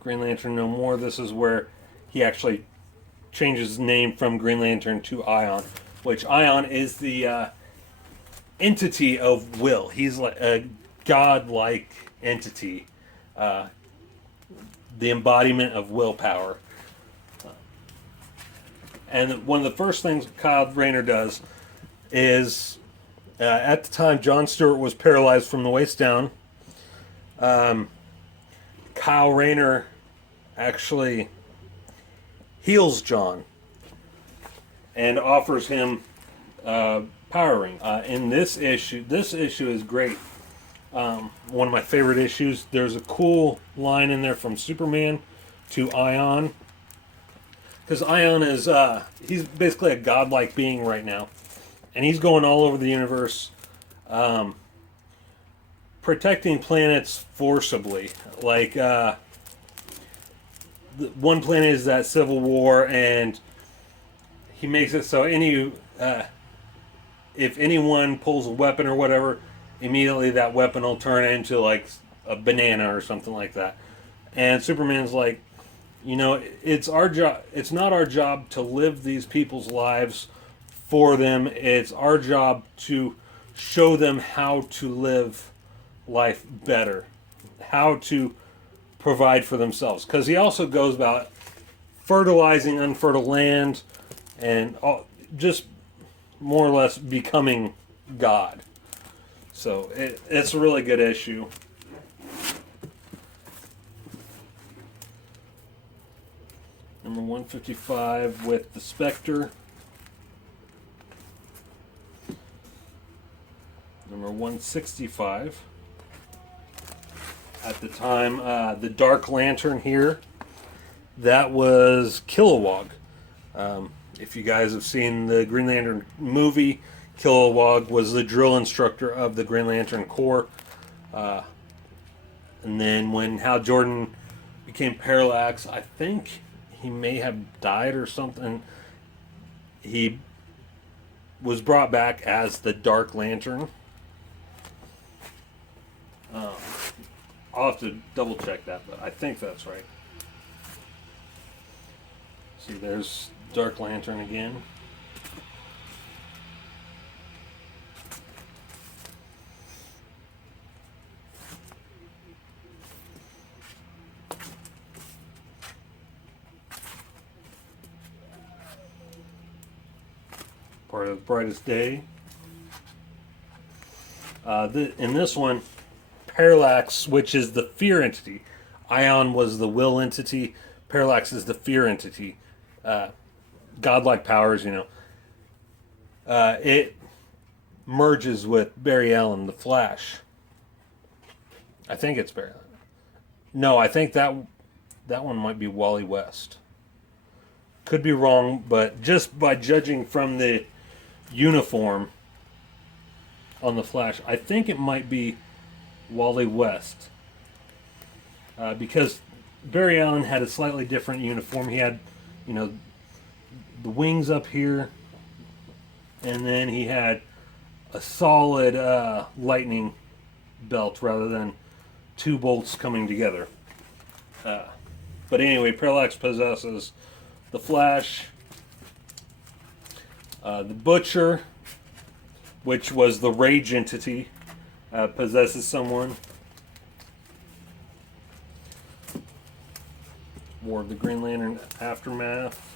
Green Lantern No More. This is where he actually changes his name from Green Lantern to Ion, which Ion is the entity of will. He's like a god-like entity, the embodiment of willpower. And one of the first things Kyle Rayner does is, at the time, John Stewart was paralyzed from the waist down. Kyle Rayner actually heals John and offers him power ring. In this issue is great. One of my favorite issues. There's a cool line in there from Superman to Ion. Because Ion is, he's basically a godlike being right now. And he's going all over the universe, protecting planets forcibly. Like, one planet is that Civil War, and he makes it so if anyone pulls a weapon or whatever, immediately that weapon will turn into, like, a banana or something like that. And Superman's like, it's our job. It's not our job to live these people's lives for them. It's our job to show them how to live life better, how to provide for themselves. Because he also goes about fertilizing unfertile land and just more or less becoming God. So it's a really good issue. Number 155 with the Spectre. Number 165. At the time, the Dark Lantern here. That was Kilowog. If you guys have seen the Green Lantern movie, Kilowog was the drill instructor of the Green Lantern Corps. And then when Hal Jordan became Parallax, I think he may have died or something. He was brought back as the Dark Lantern. I'll have to double check that, but I think that's right. See, there's Dark Lantern again. Part of Brightest Day. In this one, Parallax, which is the fear entity. Ion was the will entity. Parallax is the fear entity. Godlike powers, it merges with Barry Allen, the Flash. I think it's Barry Allen. No, I think that one might be Wally West. Could be wrong, but just by judging from the uniform on the Flash, I think it might be Wally West. Because Barry Allen had a slightly different uniform. He had, you know, the wings up here, and then he had a solid lightning belt rather than two bolts coming together. But anyway, Parallax possesses the Flash, the Butcher, which was the Rage entity, possesses someone. War of the Green Lantern Aftermath.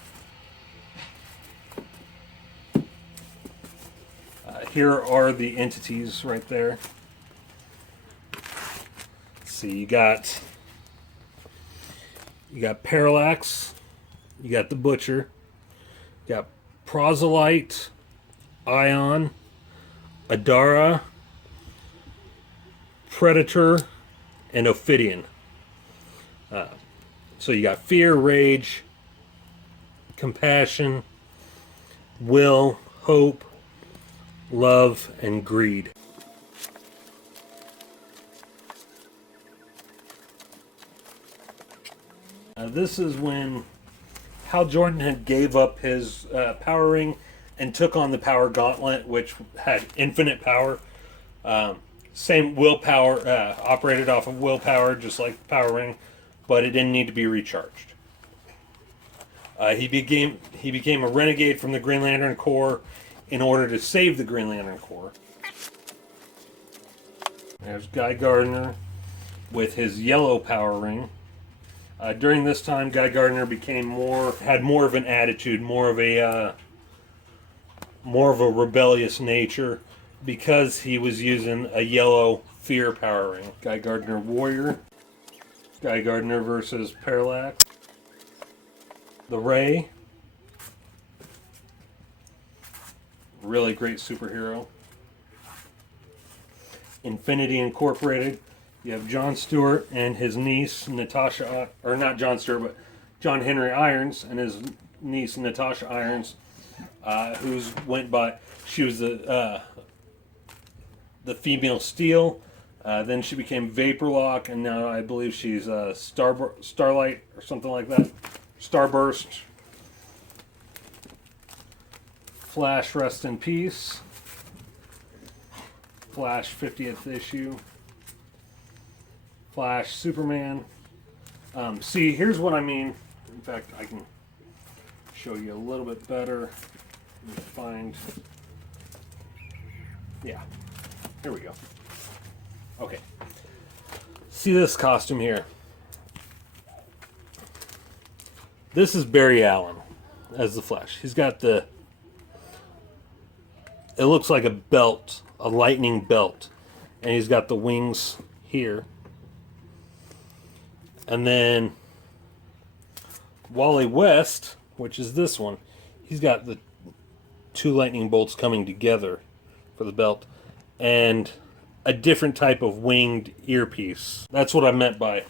Here are the entities right there. Let's see, you got Parallax, you got the Butcher, you got Proselyte, Ion, Adara, Predator, and Ophidian. So you got Fear, Rage, Compassion, Will, Hope, Love, and Greed. This is when Hal Jordan had gave up his power ring and took on the power gauntlet, which had infinite power. Same willpower, operated off of willpower, just like the power ring, but it didn't need to be recharged. He became a renegade from the Green Lantern Corps in order to save the Green Lantern Corps. There's Guy Gardner with his yellow power ring. During this time, Guy Gardner had more of an attitude, more of a rebellious nature, because he was using a yellow Fear power ring. Guy Gardner Warrior. Guy Gardner versus Parallax. The Ray. Really great superhero. Infinity Incorporated. You have John Stewart and his niece Natasha, or not John Stewart, but John Henry Irons and his niece Natasha Irons, she was the female Steel. Then she became Vaporlock, and now I believe she's Starlight or something like that. Starburst. Flash, rest in peace. Flash 50th issue. Flash, Superman. See, here's what I mean. In fact, I can show you a little bit better. Let me find. Yeah, here we go. Okay. See this costume here. This is Barry Allen as the Flash. He's got the. It looks like a belt, a lightning belt, and he's got the wings here. And then Wally West, which is this one, he's got the two lightning bolts coming together for the belt, and a different type of winged earpiece. That's what I meant by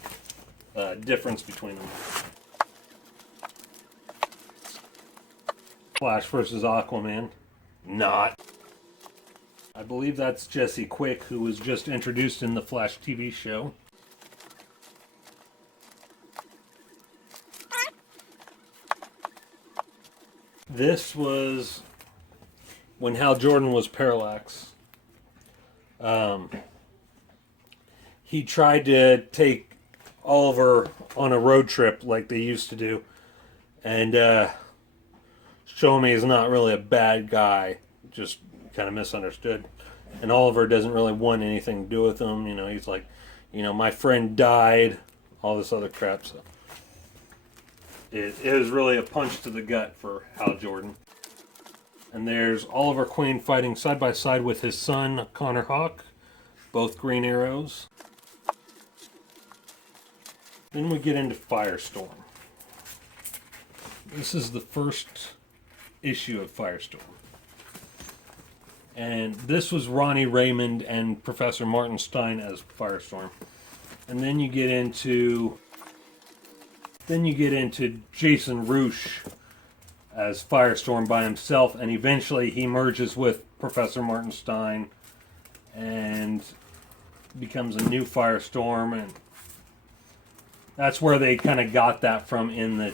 difference between them. Flash versus Aquaman. Not. I believe that's Jesse Quick, who was just introduced in the Flash TV show. This was when Hal Jordan was Parallax. He tried to take Oliver on a road trip like they used to do, and show him he's not really a bad guy, just kind of misunderstood. And Oliver doesn't really want anything to do with him. You know, he's like, my friend died, all this other crap. So it was really a punch to the gut for Hal Jordan. And there's Oliver Queen fighting side by side with his son, Connor Hawke, both Green Arrows. Then we get into Firestorm. This is the first issue of Firestorm. And this was Ronnie Raymond and Professor Martin Stein as Firestorm. And then you get into Jason Roosh as Firestorm by himself, and eventually he merges with Professor Martin Stein, and becomes a new Firestorm, and that's where they kind of got that from in the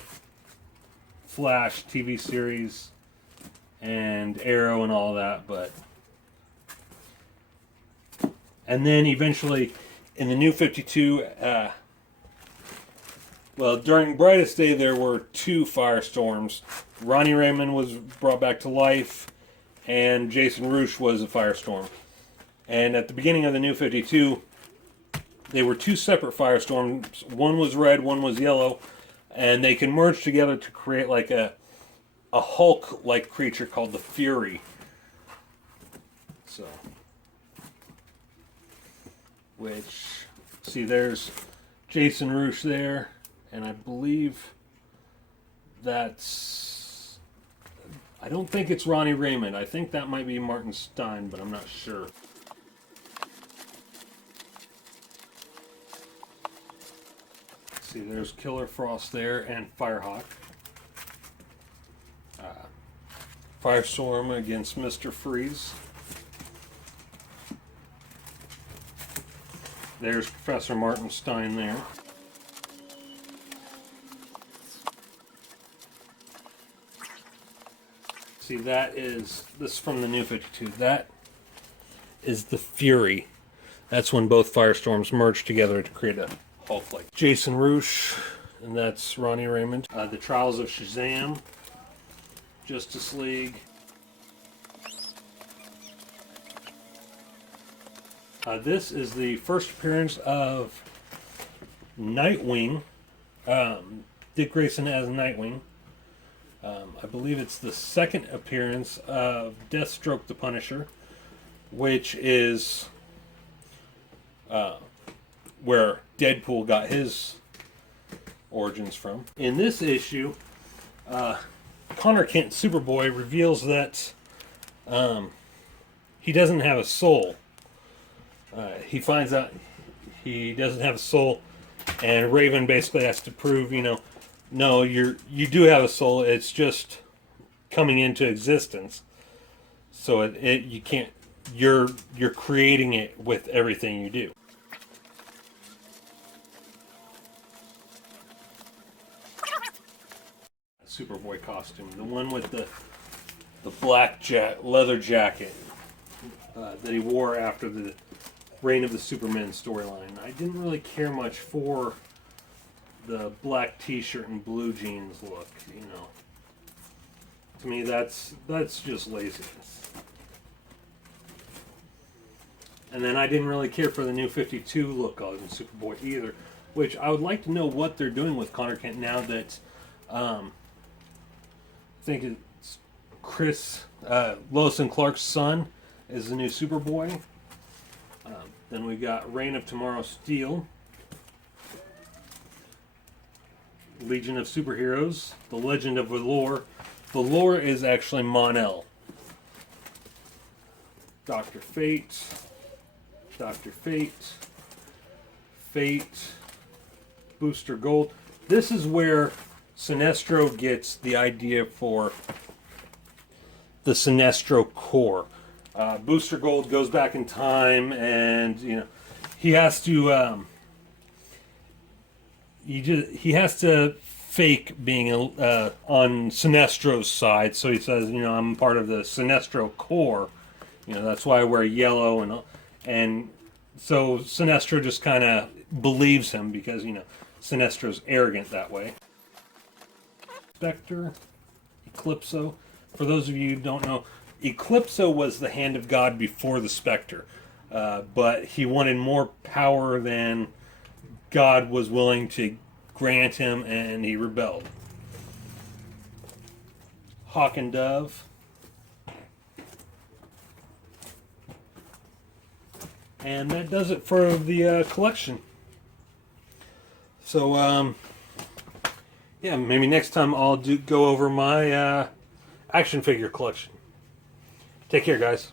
Flash TV series and Arrow and all that. But and then eventually in the New 52, well, during Brightest Day there were 2 Firestorms. Ronnie Raymond was brought back to life, and Jason Roosh was a Firestorm. And at the beginning of the New 52, they were 2 separate Firestorms. One was red, one was yellow, and they can merge together to create like a Hulk-like creature called the Fury. So, which, see, there's Jason Roosh there, and I believe that's, I don't think it's Ronnie Raymond. I think that might be Martin Stein, but I'm not sure. See, there's Killer Frost there and Firehawk. Firestorm against Mr. Freeze. There's Professor Martin Stein there. See, that is, this is from the New 52. That is the Fury. That's when both Firestorms merge together to create a Hulk-like. Jason Roosh, and that's Ronnie Raymond. The Trials of Shazam, Justice League. This is the first appearance of Nightwing. Dick Grayson as Nightwing. I believe it's the second appearance of Deathstroke the Punisher, which is where Deadpool got his origins from. In this issue, Connor Kent, Superboy, reveals that he doesn't have a soul. He finds out he doesn't have a soul, and Raven basically has to prove, no, you do have a soul. It's just coming into existence. So you can't. You're creating it with everything you do. Superboy costume, the one with the black leather jacket that he wore after the Reign of the Superman storyline. I didn't really care much for the black t-shirt and blue jeans look, To me, that's just laziness. And then I didn't really care for the New 52 look on Superboy either, which I would like to know what they're doing with Connor Kent now that I think it's Chris, Lois and Clark's son is the new Superboy. Then we got Reign of Tomorrow Steel, Legion of Superheroes, The Legend of Velour. Velour is actually Mon-El. Dr. Fate, Fate, Booster Gold. This is where Sinestro gets the idea for the Sinestro Corps. Booster Gold goes back in time, and he has to he has to fake being on Sinestro's side. So he says, I'm part of the Sinestro Corps. That's why I wear yellow, and so Sinestro just kind of believes him because Sinestro's arrogant that way. Spectre, Eclipso. For those of you who don't know, Eclipso was the hand of God before the Spectre, but he wanted more power than God was willing to grant him, and he rebelled. Hawk and Dove. And that does it for the collection. So, yeah, maybe next time I'll go over my action figure collection. Take care, guys.